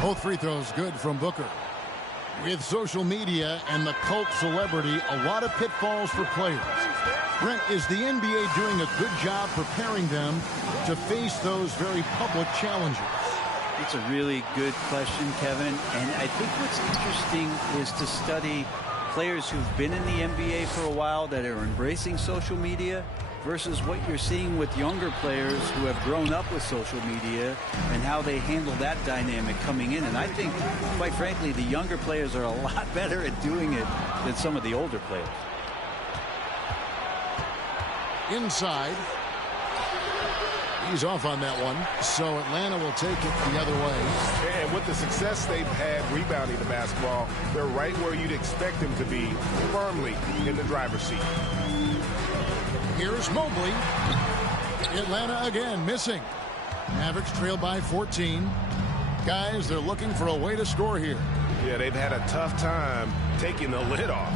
Both free throws good from Booker. With social media and the cult celebrity, a lot of pitfalls for players. Brent, is the NBA doing a good job preparing them to face those very public challenges? It's a really good question, Kevin. And I think what's interesting is to study players who've been in the NBA for a while that are embracing social media versus what you're seeing with younger players who have grown up with social media and how they handle that dynamic coming in. And I think, quite frankly, the younger players are a lot better at doing it than some of the older players. Inside. He's off on that one, so Atlanta will take it the other way. And with the success they've had rebounding the basketball, they're right where you'd expect them to be, firmly in the driver's seat. Here's Mobley. Atlanta again missing. Mavericks trail by 14. Guys, they're looking for a way to score here. Yeah, they've had a tough time taking the lid off.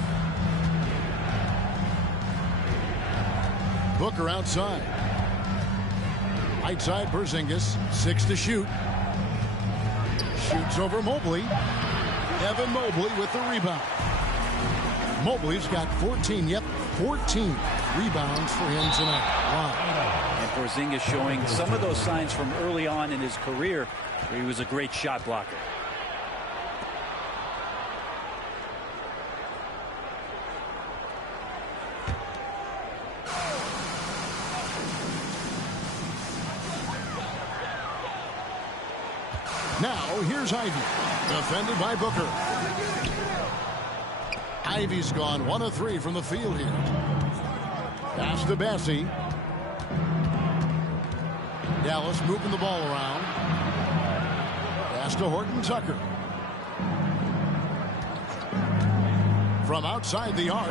Booker outside. Right side, Porzingis. 6 to shoot. Shoots over Mobley. Evan Mobley with the rebound. Mobley's got 14. Yep, 14 rebounds for him tonight. Wow. And Porzingis showing some of those signs from early on in his career where he was a great shot blocker. Now, here's Ivy. Defended by Booker. Ivy's gone 1 of 3 from the field here. Pass to Bassie. Dallas moving the ball around. Pass to Horton Tucker. From outside the arc.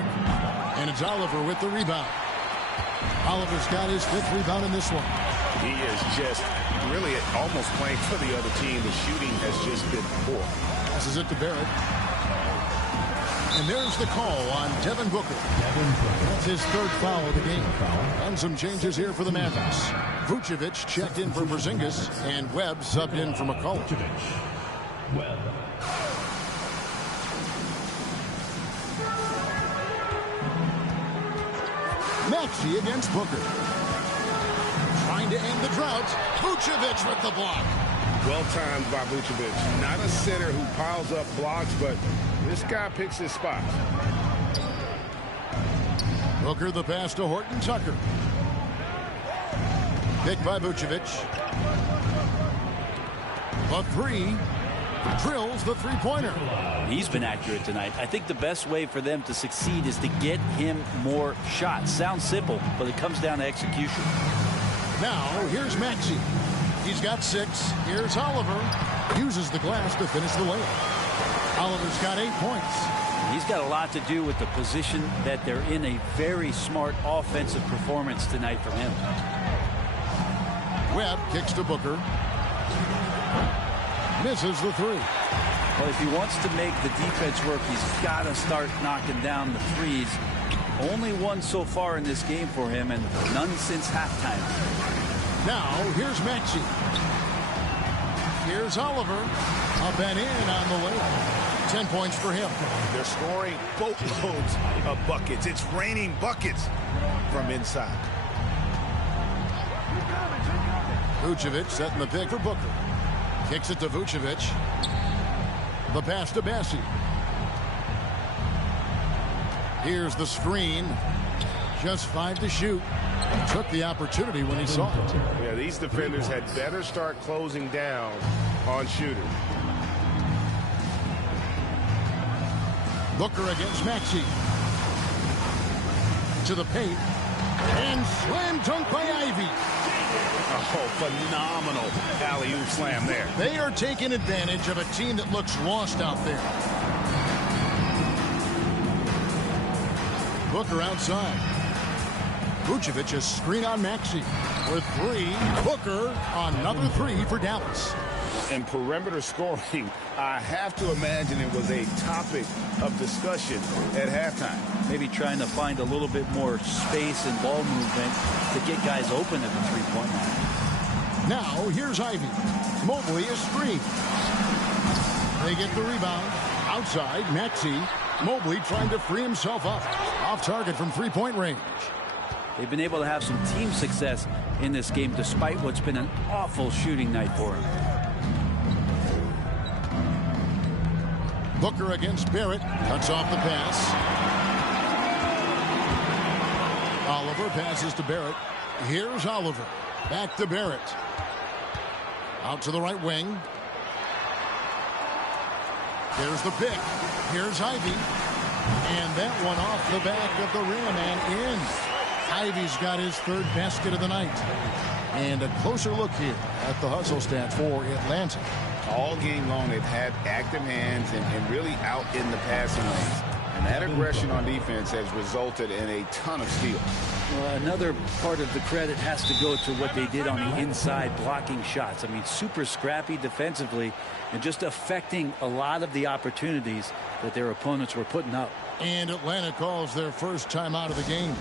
And it's Oliver with the rebound. Oliver's got his 5th rebound in this one. He is just really almost playing for the other team. The shooting has just been poor. Passes it to Barrett. And there's the call on Devin Booker. That's his 3rd foul of the game. And some changes here for the Mavericks. Vucevic checked in for Porzingis, and Webb subbed in for McCollum. Webb. Maxey against Booker. Trying to end the drought. Vucevic with the block. Well timed by Vucevic. Not a center who piles up blocks, but this guy picks his spots. Booker the pass to Horton Tucker. Picked by Vucevic. A 3. Drills the 3-pointer. He's been accurate tonight. I think the best way for them to succeed is to get him more shots. Sounds simple, but it comes down to execution. Now, here's Maxey. He's got 6. Here's Oliver. Uses the glass to finish the layup. Oliver's got 8 points. He's got a lot to do with the position that they're in. A very smart offensive performance tonight from him. Webb kicks to Booker. Misses the 3. Well, if he wants to make the defense work, he's got to start knocking down the threes. Only one so far in this game for him, and none since halftime. Now, here's Maxey. Here's Oliver. Up and in on the layup. 10 points for him. They're scoring boatloads of buckets. It's raining buckets from inside. Vucevic setting the pick for Booker. Kicks it to Vucevic. The pass to Bassi. Here's the screen. Just 5 to shoot. Took the opportunity when he saw it. Yeah, these defenders had better start closing down on shooters. Booker against Maxey. To the paint. And slam dunk by Ivy. Oh, phenomenal alley-oop slam there. They are taking advantage of a team that looks lost out there. Booker outside. Vucevic a screen on Maxey. For 3. Booker, another 3 for Dallas. And perimeter scoring, I have to imagine it was a topic of discussion at halftime. Maybe trying to find a little bit more space and ball movement to get guys open at the three-point line. Now, here's Ivy. Mobley is screen. They get the rebound. Outside, Maxey. Mobley trying to free himself up. Off target from three-point range. They've been able to have some team success in this game despite what's been an awful shooting night for him. Booker against Barrett. Cuts off the pass. Oliver passes to Barrett. Here's Oliver. Back to Barrett. Out to the right wing. There's the pick. Here's Ivy. And that one off the back of the rim and in. Ivy's got his 3rd basket of the night. And a closer look here at the hustle stats for Atlanta. All game long, they've had active hands and really out in the passing lanes. And that aggression on defense has resulted in a ton of steals. Well, another part of the credit has to go to what they did on the inside, blocking shots. I mean, super scrappy defensively and just affecting a lot of the opportunities that their opponents were putting up. And Atlanta calls their first time out of the game.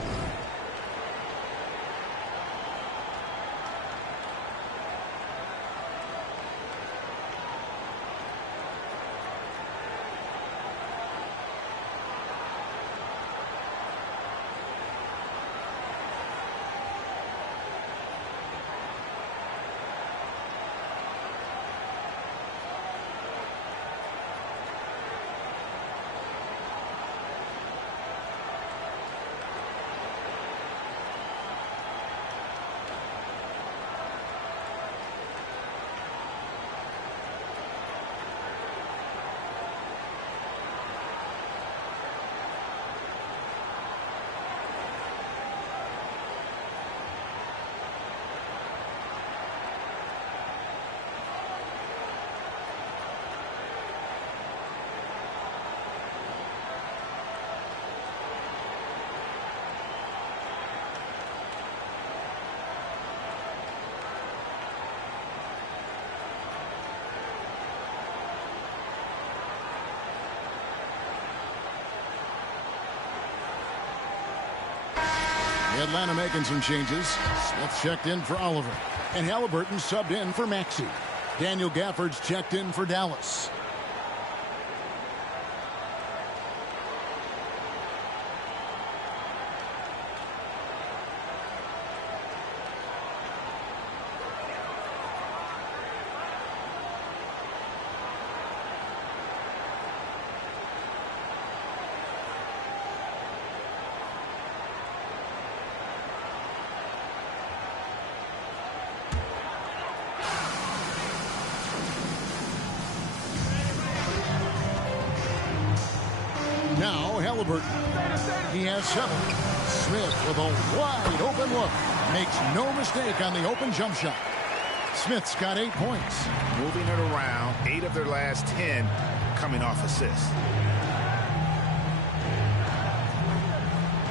Atlanta making some changes. Smith checked in for Oliver. And Halliburton subbed in for Maxey. Daniel Gafford's checked in for Dallas. Now Halliburton. He has 7. Smith with a wide open look. Makes no mistake on the open jump shot. Smith's got 8 points. Moving it around, 8 of their last 10 coming off assists.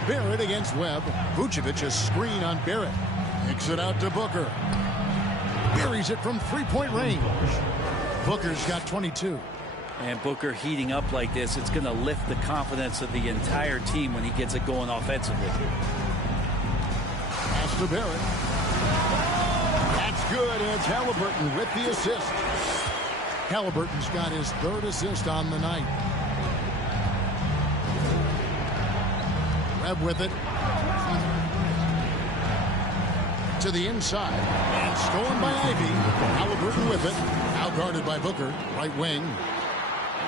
Barrett against Webb. Vucevic a screen on Barrett. Kicks it out to Booker. Buries it from three-point range. Booker's got 22. And Booker heating up like this, it's going to lift the confidence of the entire team when he gets it going offensively. Pass to Barrett. That's good. And it's Halliburton with the assist. Halliburton's got his 3rd assist on the night. Webb with it. To the inside. And stolen by Ivy. Halliburton with it. Outguarded by Booker. Right wing.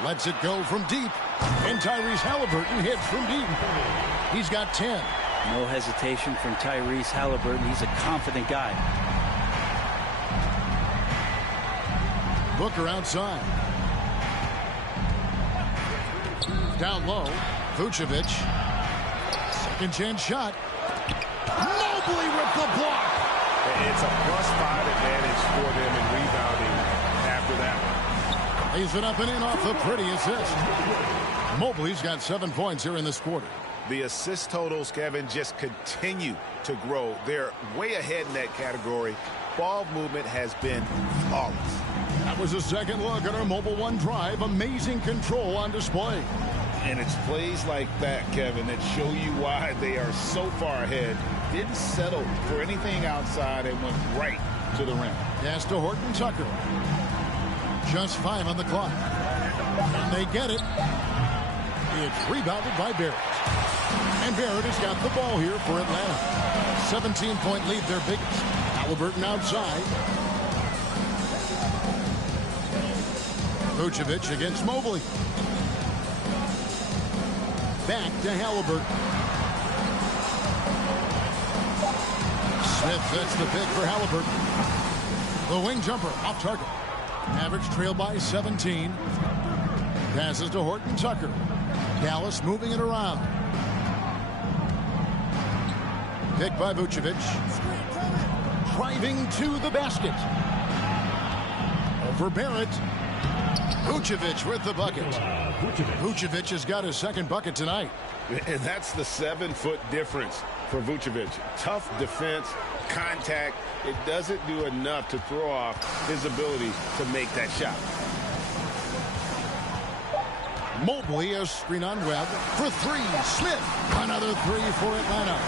Lets it go from deep. And Tyrese Halliburton hits from deep. He's got 10. No hesitation from Tyrese Halliburton. He's a confident guy. Booker outside. Down low. Vucevic. Second chance shot. Mobley with the block. It's a +5 advantage for them in rebounding after that one. Lays it up and in off the pretty assist. Mobley's got 7 points here in this quarter. The assist totals, Kevin, just continue to grow. They're way ahead in that category. Ball movement has been flawless. That was a second look at our Mobile One drive. Amazing control on display. And it's plays like that, Kevin, that show you why they are so far ahead. Didn't settle for anything outside and went right to the rim. Pass to Horton Tucker. Just 5 on the clock. And they get it. It's rebounded by Barrett. And Barrett has got the ball here for Atlanta. 17-point lead, their biggest. Halliburton outside. Vucevic against Mobley. Back to Halliburton. Smith sets the pick for Halliburton. The wing jumper off target. Mavericks trail by 17. Passes to Horton Tucker. Dallas moving it around. Pick by Vucevic. Driving to the basket. Over Barrett. Vucevic with the bucket. Vucevic has got his second bucket tonight. And that's the 7-foot difference for Vucevic. Tough defense, contact. It doesn't do enough to throw off his ability to make that shot. Mobley, a screen on Webb for 3. Smith, another 3 for Atlanta.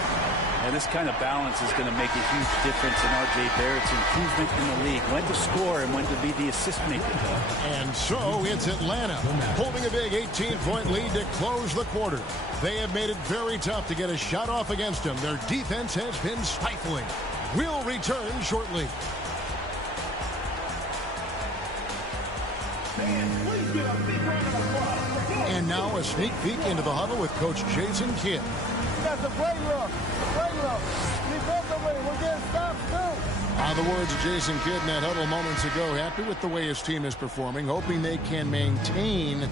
And this kind of balance is going to make a huge difference in R.J. Barrett's improvement in the league. When to score and when to be the assist maker. And so it's Atlanta holding a big 18-point lead to close the quarter. They have made it very tough to get a shot off against them. Their defense has been stifling. We'll return shortly. And now a sneak peek into the huddle with Coach Jason Kidd. That's a great look. Great look. Defensively, we're getting stopped too. The words of Jason Kidd in that huddle moments ago. Happy with the way his team is performing, hoping they can maintain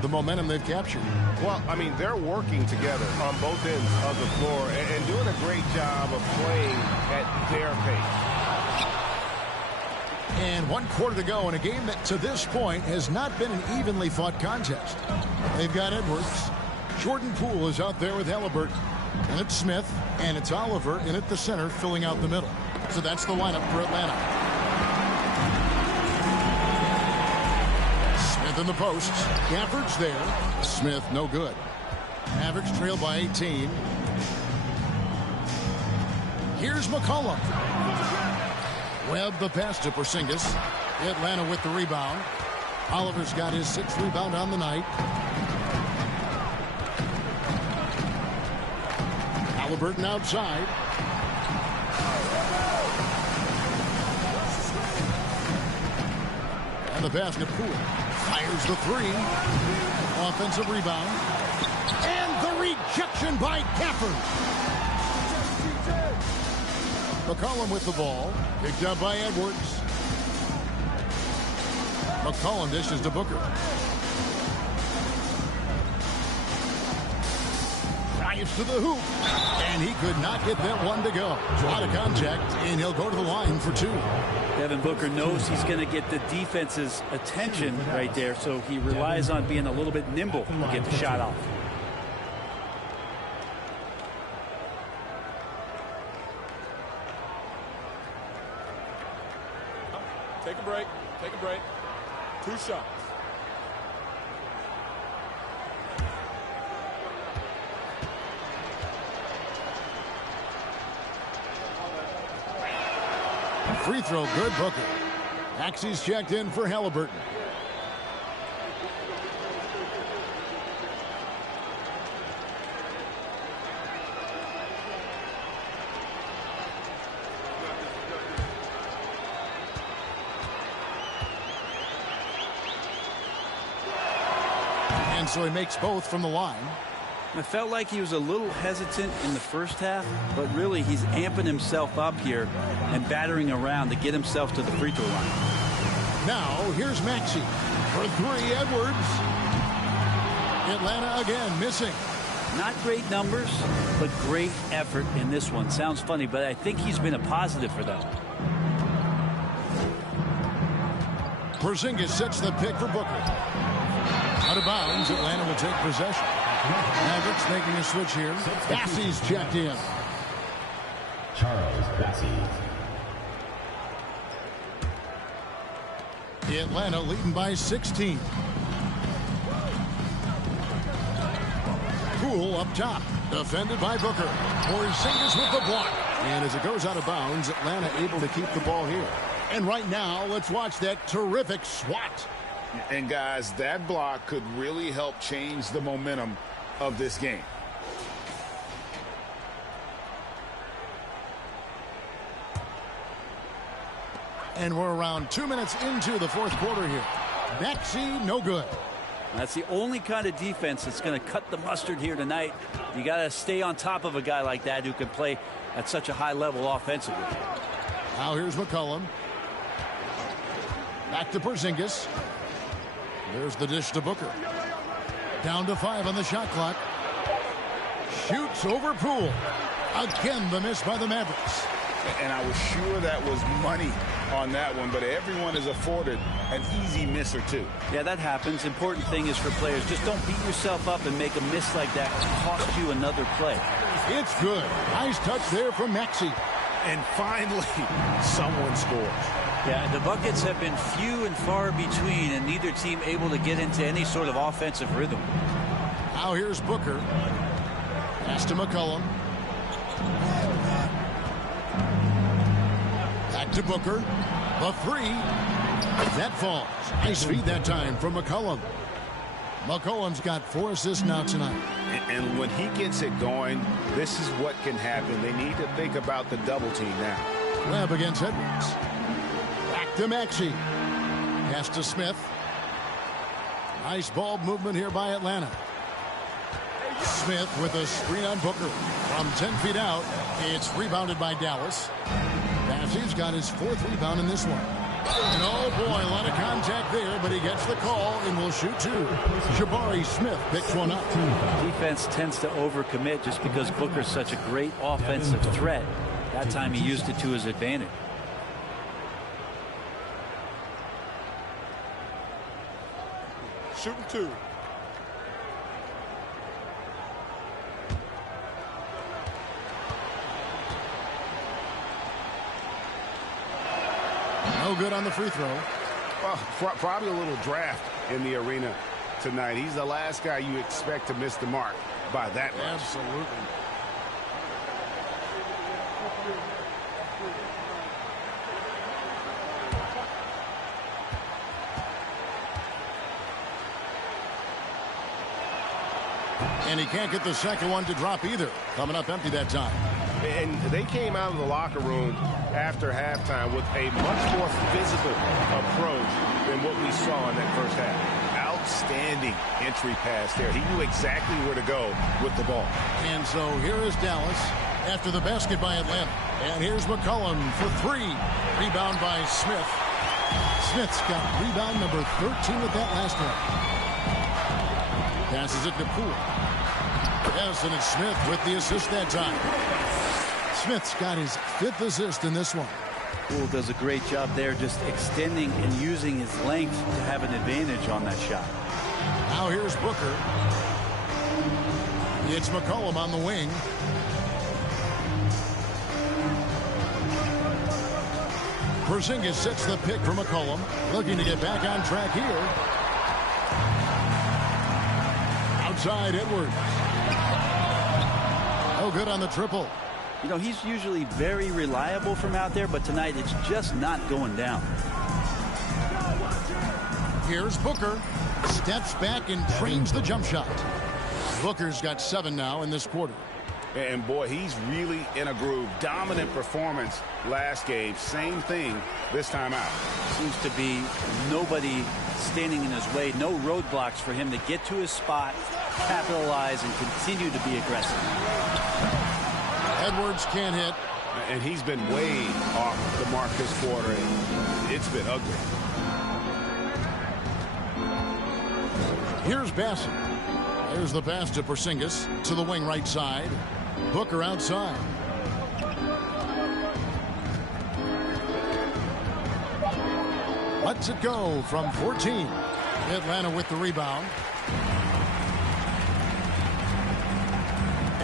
the momentum they've captured. Well, I mean, they're working together on both ends of the floor and doing a great job of playing at their pace. And 1 quarter to go in a game that to this point has not been an evenly fought contest. They've got Edwards. Jordan Poole is out there with Halliburton. And it's Smith, and it's Oliver in at the center, filling out the middle. So that's the lineup for Atlanta. Smith in the posts. Gafford's there. Smith, no good. Mavericks trail by 18. Here's McCollum. Webb the pass to Porzingis. Atlanta with the rebound. Oliver's got his 6th rebound on the night. Halliburton outside. And the pass to Poole. Fires the 3. Offensive rebound. And the rejection by Gafford. McCollum with the ball. Picked up by Edwards. McCollum dishes to Booker. Drives to the hoop. And he could not get that one to go. Out of contact, and he'll go to the line for 2. Devin Booker knows he's going to get the defense's attention right there, so he relies on being a little bit nimble to get the shot off. Take a break. Take a break. 2 shots. Free throw good, Booker. Axie's checked in for Halliburton. so he makes both from the line. I felt like he was a little hesitant in the first half, but really he's amping himself up here and battering around to get himself to the free throw line. Now here's Maxey for three. Edwards. Atlanta again missing. Not great numbers, but great effort in this one. Sounds funny, but I think he's been a positive for them. Porzingis sets the pick for Booker. Out of bounds, Atlanta will take possession. Mavericks making a switch here. Bassey's checked in. Charles Bassey. Atlanta leading by 16. Poole up top. Defended by Booker. Porzingis with the block. And as it goes out of bounds, Atlanta able to keep the ball here. And right now, let's watch that terrific swat. And guys, that block could really help change the momentum of this game. And we're around 2 minutes into the fourth quarter here. Maxey, no good. That's the only kind of defense that's going to cut the mustard here tonight. You got to stay on top of a guy like that who can play at such a high level offensively. Now here's McCollum. Back to Porzingis. There's the dish to Booker. Down to 5 on the shot clock. Shoots over Poole. Again, the miss by the Mavericks. And I was sure that was money on that one, but everyone is afforded an easy miss or two. Yeah, that happens. Important thing is for players, just don't beat yourself up and make a miss like that to cost you another play. It's good. Nice touch there from Maxey. And finally, someone scores. Yeah, the buckets have been few and far between, and neither team able to get into any sort of offensive rhythm. Now here's Booker. Pass to McCollum. Back to Booker. The three. That falls. Nice feed that time from McCollum. McCollum's got 4 assists now tonight. And when he gets it going, this is what can happen. They need to think about the double team now. Webb against Edwards. Back to Maxey. Pass to Smith. Nice ball movement here by Atlanta. Smith with a screen on Booker. From 10 feet out, it's rebounded by Dallas. Bassey's got his 4th rebound in this one. And oh boy, a lot of contact there, but he gets the call and will shoot 2. Jabari Smith picks one up. Defense tends to overcommit just because Booker's such a great offensive threat. That time he used it to his advantage. Shooting 2. No good on the free throw. Well, probably a little draft in the arena tonight. He's the last guy you expect to miss the mark by that much. Absolutely. And he can't get the second one to drop either. Coming up empty that time. And they came out of the locker room after halftime with a much more physical approach than what we saw in that first half. Outstanding entry pass there. He knew exactly where to go with the ball. And so here is Dallas after the basket by Atlanta. And here's McCollum for 3. Rebound by Smith. Smith's got rebound number 13 with that last one. Passes it to Poole. Yes, and it's Smith with the assist that time. Smith's got his 5th assist in this one. Poole does a great job there, just extending and using his length to have an advantage on that shot. Now here's Booker. It's McCollum on the wing. Porzingis sets the pick for McCollum. Looking to get back on track here. Outside Edwards. No good on the triple. You know, he's usually very reliable from out there, but tonight it's just not going down. Here's Booker. Steps back and trains the jump shot. Booker's got 7 now in this quarter. And boy, he's really in a groove. Dominant performance last game. Same thing this time out. Seems to be nobody standing in his way. No roadblocks for him to get to his spot, capitalize, and continue to be aggressive. Edwards can't hit. And he's been way off the mark this quarter. It's been ugly. Here's Bassett. There's the pass to Porzingis to the wing right side. Booker outside. Lets it go from 14. Atlanta with the rebound.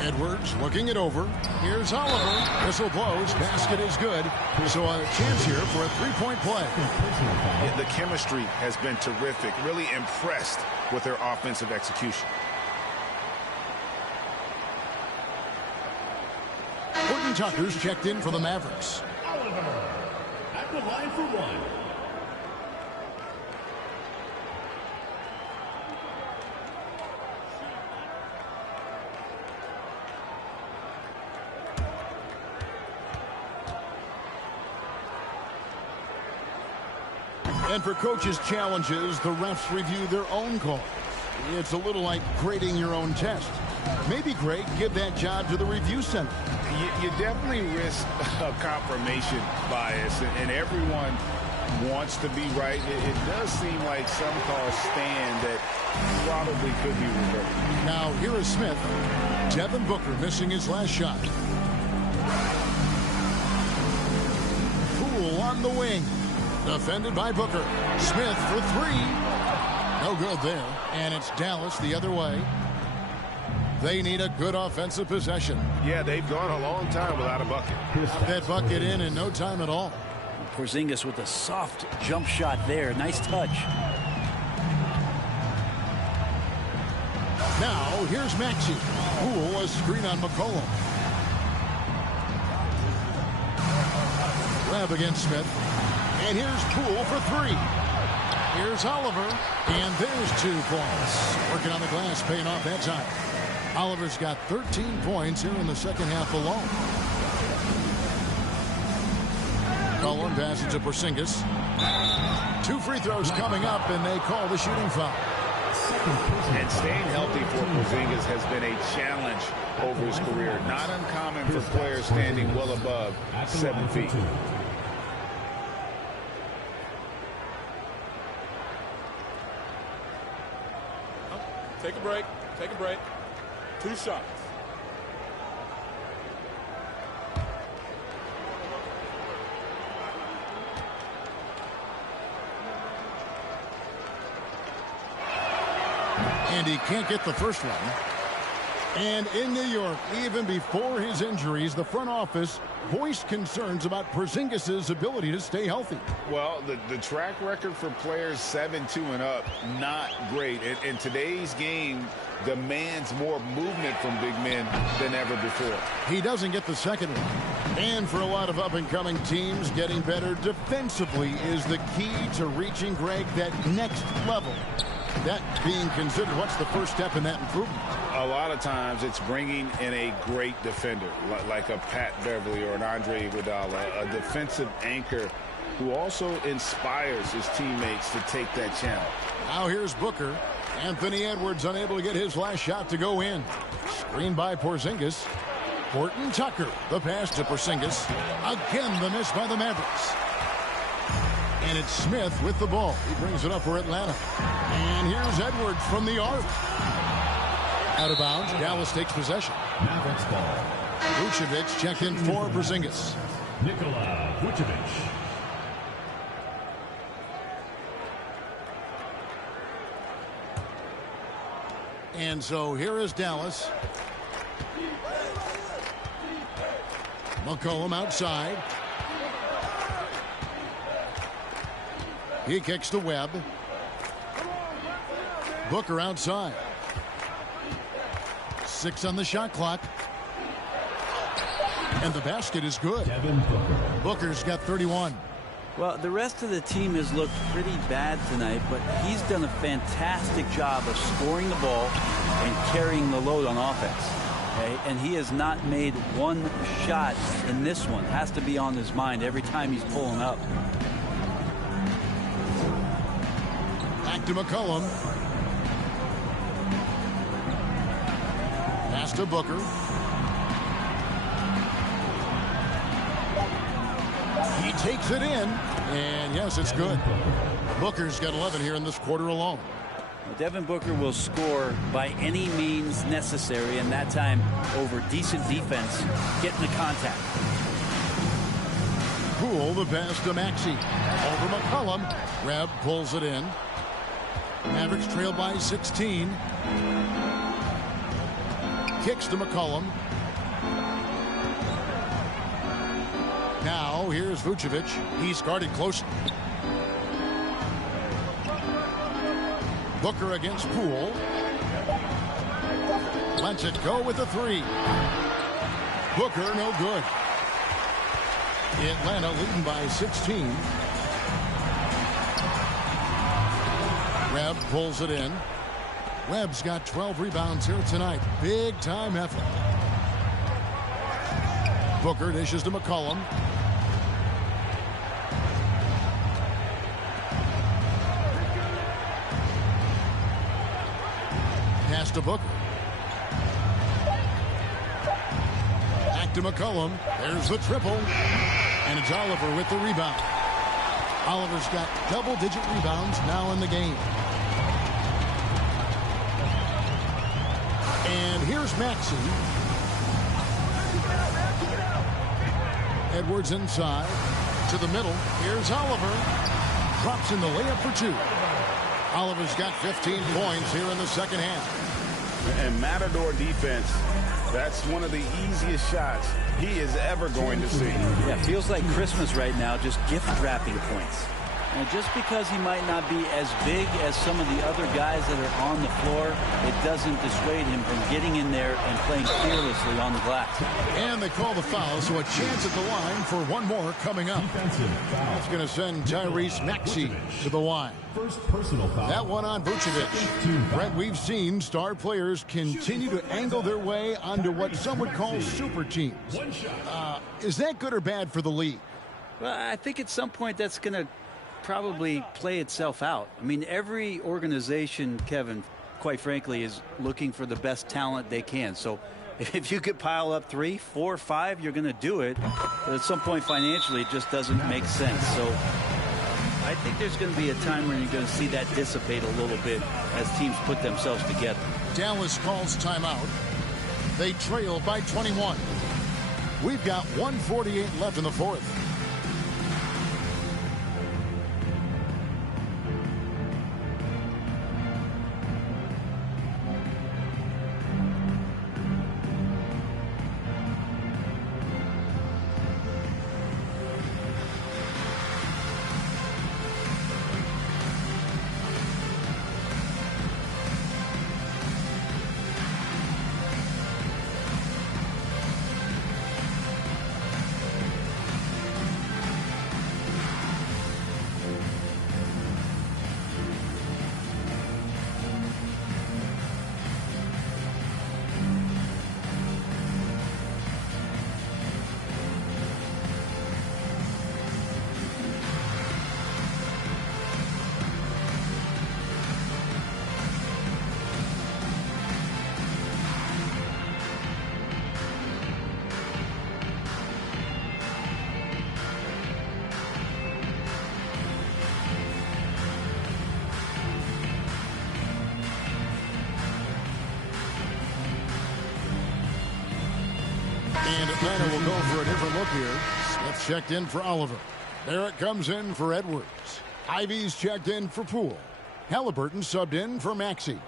Edwards looking it over. Here's Oliver. Whistle blows. Basket is good. So a chance here for a three-point play. The chemistry has been terrific. Really impressed with their offensive execution. Horton Tucker's checked in for the Mavericks. Oliver at the line for one. And for coaches' challenges, the refs review their own call. It's a little like grading your own test. Maybe, Greg, give that job to the review center. You definitely risk a confirmation bias, and everyone wants to be right. It does seem like some calls stand that probably could be reversed. Now, here is Smith. Devin Booker missing his last shot. Poole on the wing. Defended by Booker. Smith for three. No good there. And it's Dallas the other way. They need a good offensive possession. Yeah, they've gone a long time without a bucket. That bucket in no time at all. Porzingis with a soft jump shot there. Nice touch. Now, here's Maxey. Poole, a screen on McCollum. Webb against Smith. And here's Poole for three. Here's Oliver. And there's 2 points. Working on the glass, paying off that time. Oliver's got 13 points here in the second half alone. Cullen passes to Porzingis. 2 free throws coming up, and they call the shooting foul. And staying healthy for Porzingis has been a challenge over his career. Not uncommon for players standing well above 7 feet. Take a break. Take a break. 2 shots. And he can't get the first one. And in New York, even before his injuries, the front office voiced concerns about Porzingis' ability to stay healthy. Well, the track record for players 7-2 and up, not great. And today's game demands more movement from big men than ever before. He doesn't get the second one. And for a lot of up-and-coming teams, getting better defensively is the key to reaching, Greg, that next level. That being considered, what's the first step in that improvement? A lot of times it's bringing in a great defender like a Pat Beverly or an Andre Iguodala, a defensive anchor who also inspires his teammates to take that challenge. Now here's Booker. Anthony Edwards unable to get his last shot to go in. Screened by Porzingis. Horton Tucker, the pass to Porzingis. Again, the miss by the Mavericks. And it's Smith with the ball. He brings it up for Atlanta. And here's Edwards from the arc. Out of bounds. Dallas takes possession. Mavericks ball. Vucevic checked in for Porzingis. Nikola Vucevic. And so here is Dallas. McCollum outside. He kicks to Webb. Booker outside. 6 on the shot clock. And the basket is good. Booker's got 31. Well, the rest of the team has looked pretty bad tonight, but he's done a fantastic job of scoring the ball and carrying the load on offense. Okay? And he has not made one shot in this one. Has to be on his mind every time he's pulling up. Back to McCollum. Pass to Booker. He takes it in, and yes, it's good. Booker's got 11 here in this quarter alone. Well, Devin Booker will score by any means necessary, and that time over decent defense, getting the contact. Poole, the pass to Maxey. Over McCollum. Reb pulls it in. Mavericks trail by 16. Kicks to McCollum. Now, here's Vucevic. He's guarded closely. Booker against Poole. Lets it go with the three. Booker, no good. Atlanta leading by 16. Reb pulls it in. Webb's got 12 rebounds here tonight. Big time effort. Booker dishes to McCollum. Pass to Booker. Back to McCollum. There's the triple. And it's Oliver with the rebound. Oliver's got double-digit rebounds now in the game. And here's Maxey. Edwards inside. To the middle. Here's Oliver. Drops in the layup for two. Oliver's got 15 points here in the second half. And Matador defense, that's one of the easiest shots he is ever going to see. Yeah, feels like Christmas right now, just gift wrapping points. And just because he might not be as big as some of the other guys that are on the floor, it doesn't dissuade him from getting in there and playing fearlessly on the glass. And they call the foul, so a chance at the line for one more coming up. That's going to send Tyrese Maxey to the line. First personal foul. That one on Vucevic. Brett, we've seen star players continue to angle their way onto what some would call super teams. Is that good or bad for the league? Well, I think at some point that's going to probably play itself out. I mean, every organization, Kevin, quite frankly, is looking for the best talent they can. So if you could pile up 3, 4, 5, you're going to do it. But at some point financially, it just doesn't make sense. So I think there's going to be a time when you're going to see that dissipate a little bit as teams put themselves together. Dallas calls timeout. They trail by 21. We've got 1:48 left in the fourth. And Atlanta will go for a different look here. Smith checked in for Oliver. Barrett comes in for Edwards. Ivy's checked in for Poole. Halliburton subbed in for Maxey.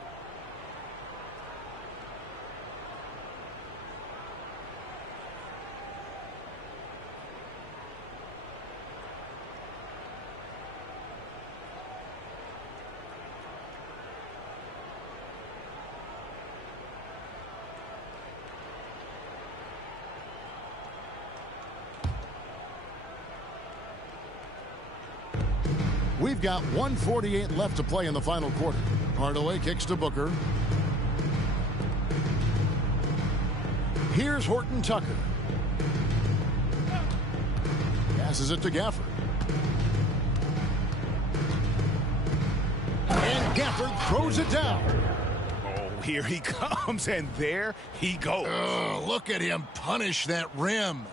We've got 1:48 left to play in the final quarter. Hardaway kicks to Booker. Here's Horton Tucker. Passes it to Gafford. And Gafford throws it down. Oh, here he comes, and there he goes. Oh, look at him punish that rim.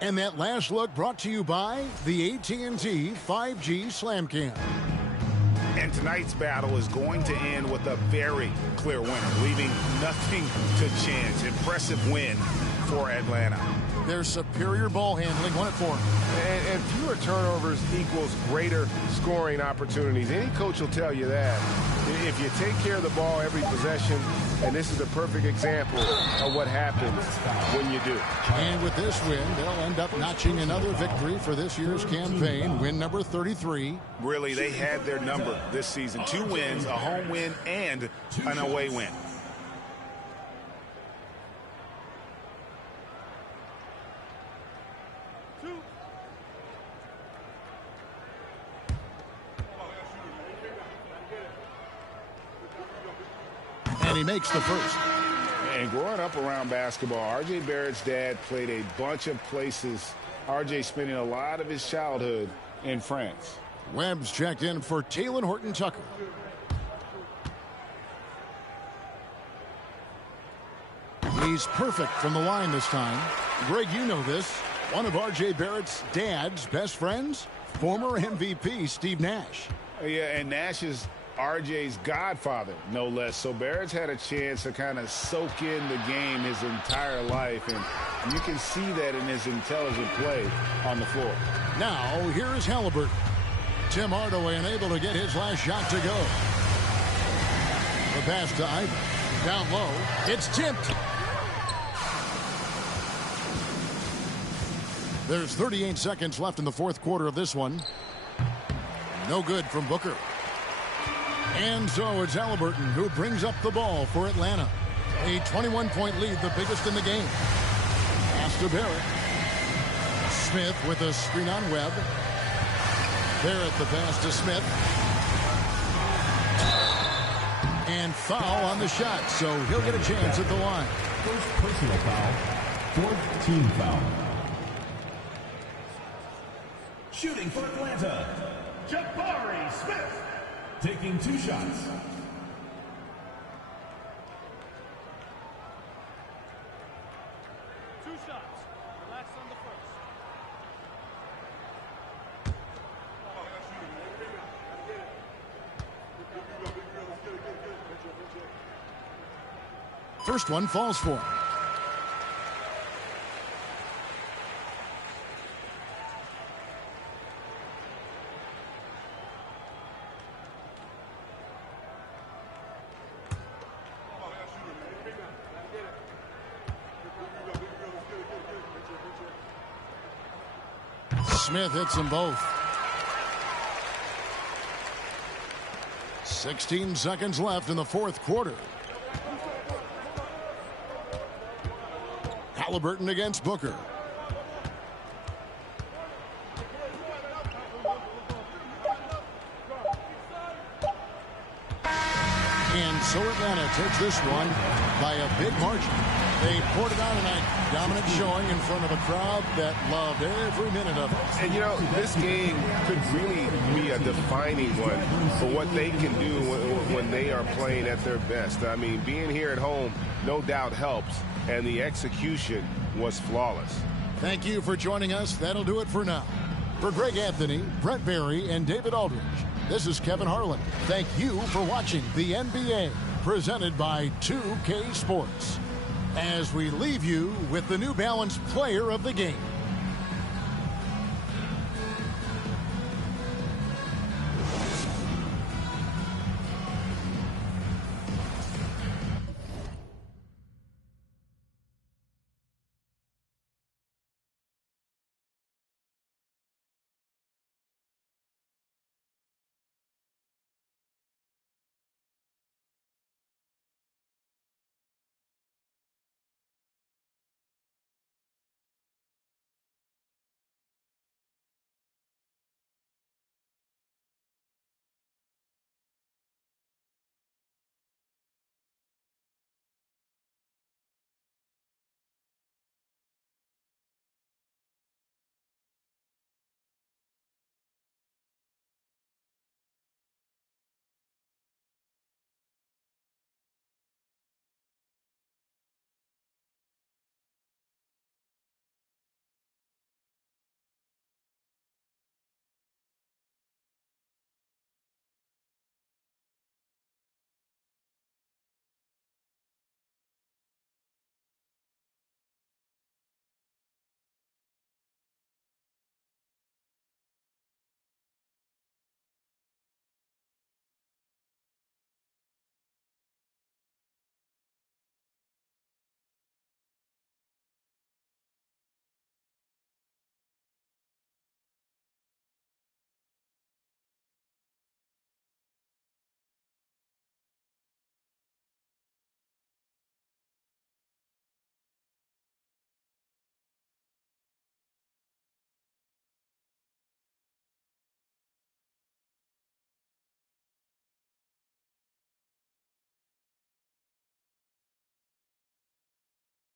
And that last look brought to you by the AT&T 5G Slam Cam. And tonight's battle is going to end with a very clear winner, leaving nothing to chance. Impressive win for Atlanta. Their superior ball handling won it for them. And fewer turnovers equals greater scoring opportunities. Any coach will tell you that. If you take care of the ball every possession, and this is a perfect example of what happens when you do. And with this win, they'll end up notching another victory for this year's campaign, win number 33. Really, they had their number this season. 2 wins, a home win, and an away win. And he makes the first. And growing up around basketball, R.J. Barrett's dad played a bunch of places. R.J. spending a lot of his childhood in France. Webb's checked in for Taylor Horton Tucker. He's perfect from the line this time. Greg, you know this. One of R.J. Barrett's dad's best friends, former MVP Steve Nash. Yeah, and Nash is R.J.'s godfather, no less. So Barrett's had a chance to kind of soak in the game his entire life, and you can see that in his intelligent play on the floor. Now, here is Halliburton. Tim Hardaway unable to get his last shot to go. The pass to Ivan. Down low. It's tipped. There's 38 seconds left in the fourth quarter of this one. No good from Booker. And so it's Halliburton who brings up the ball for Atlanta. A 21-point lead, the biggest in the game. Pass to Barrett. Smith with a screen on Webb. Barrett the pass to Smith. And foul on the shot, so he'll get a chance at the line. First personal foul, fourth team foul. Shooting for Atlanta, Jabari Smith, taking 2 shots. Relax on the first. First one falls for him. Smith hits them both. 16 seconds left in the fourth quarter. Halliburton against Booker. And so Atlanta takes this one by a big margin. They poured it on tonight. Dominant showing in front of a crowd that loved every minute of it. And, you know, this game could really be a defining one for what they can do when they are playing at their best. I mean, being here at home no doubt helps, and the execution was flawless. Thank you for joining us. That'll do it for now. For Greg Anthony, Brent Barry, and David Aldridge, this is Kevin Harlan. Thank you for watching the NBA, presented by 2K Sports. As we leave you with the New Balance Player of the Game.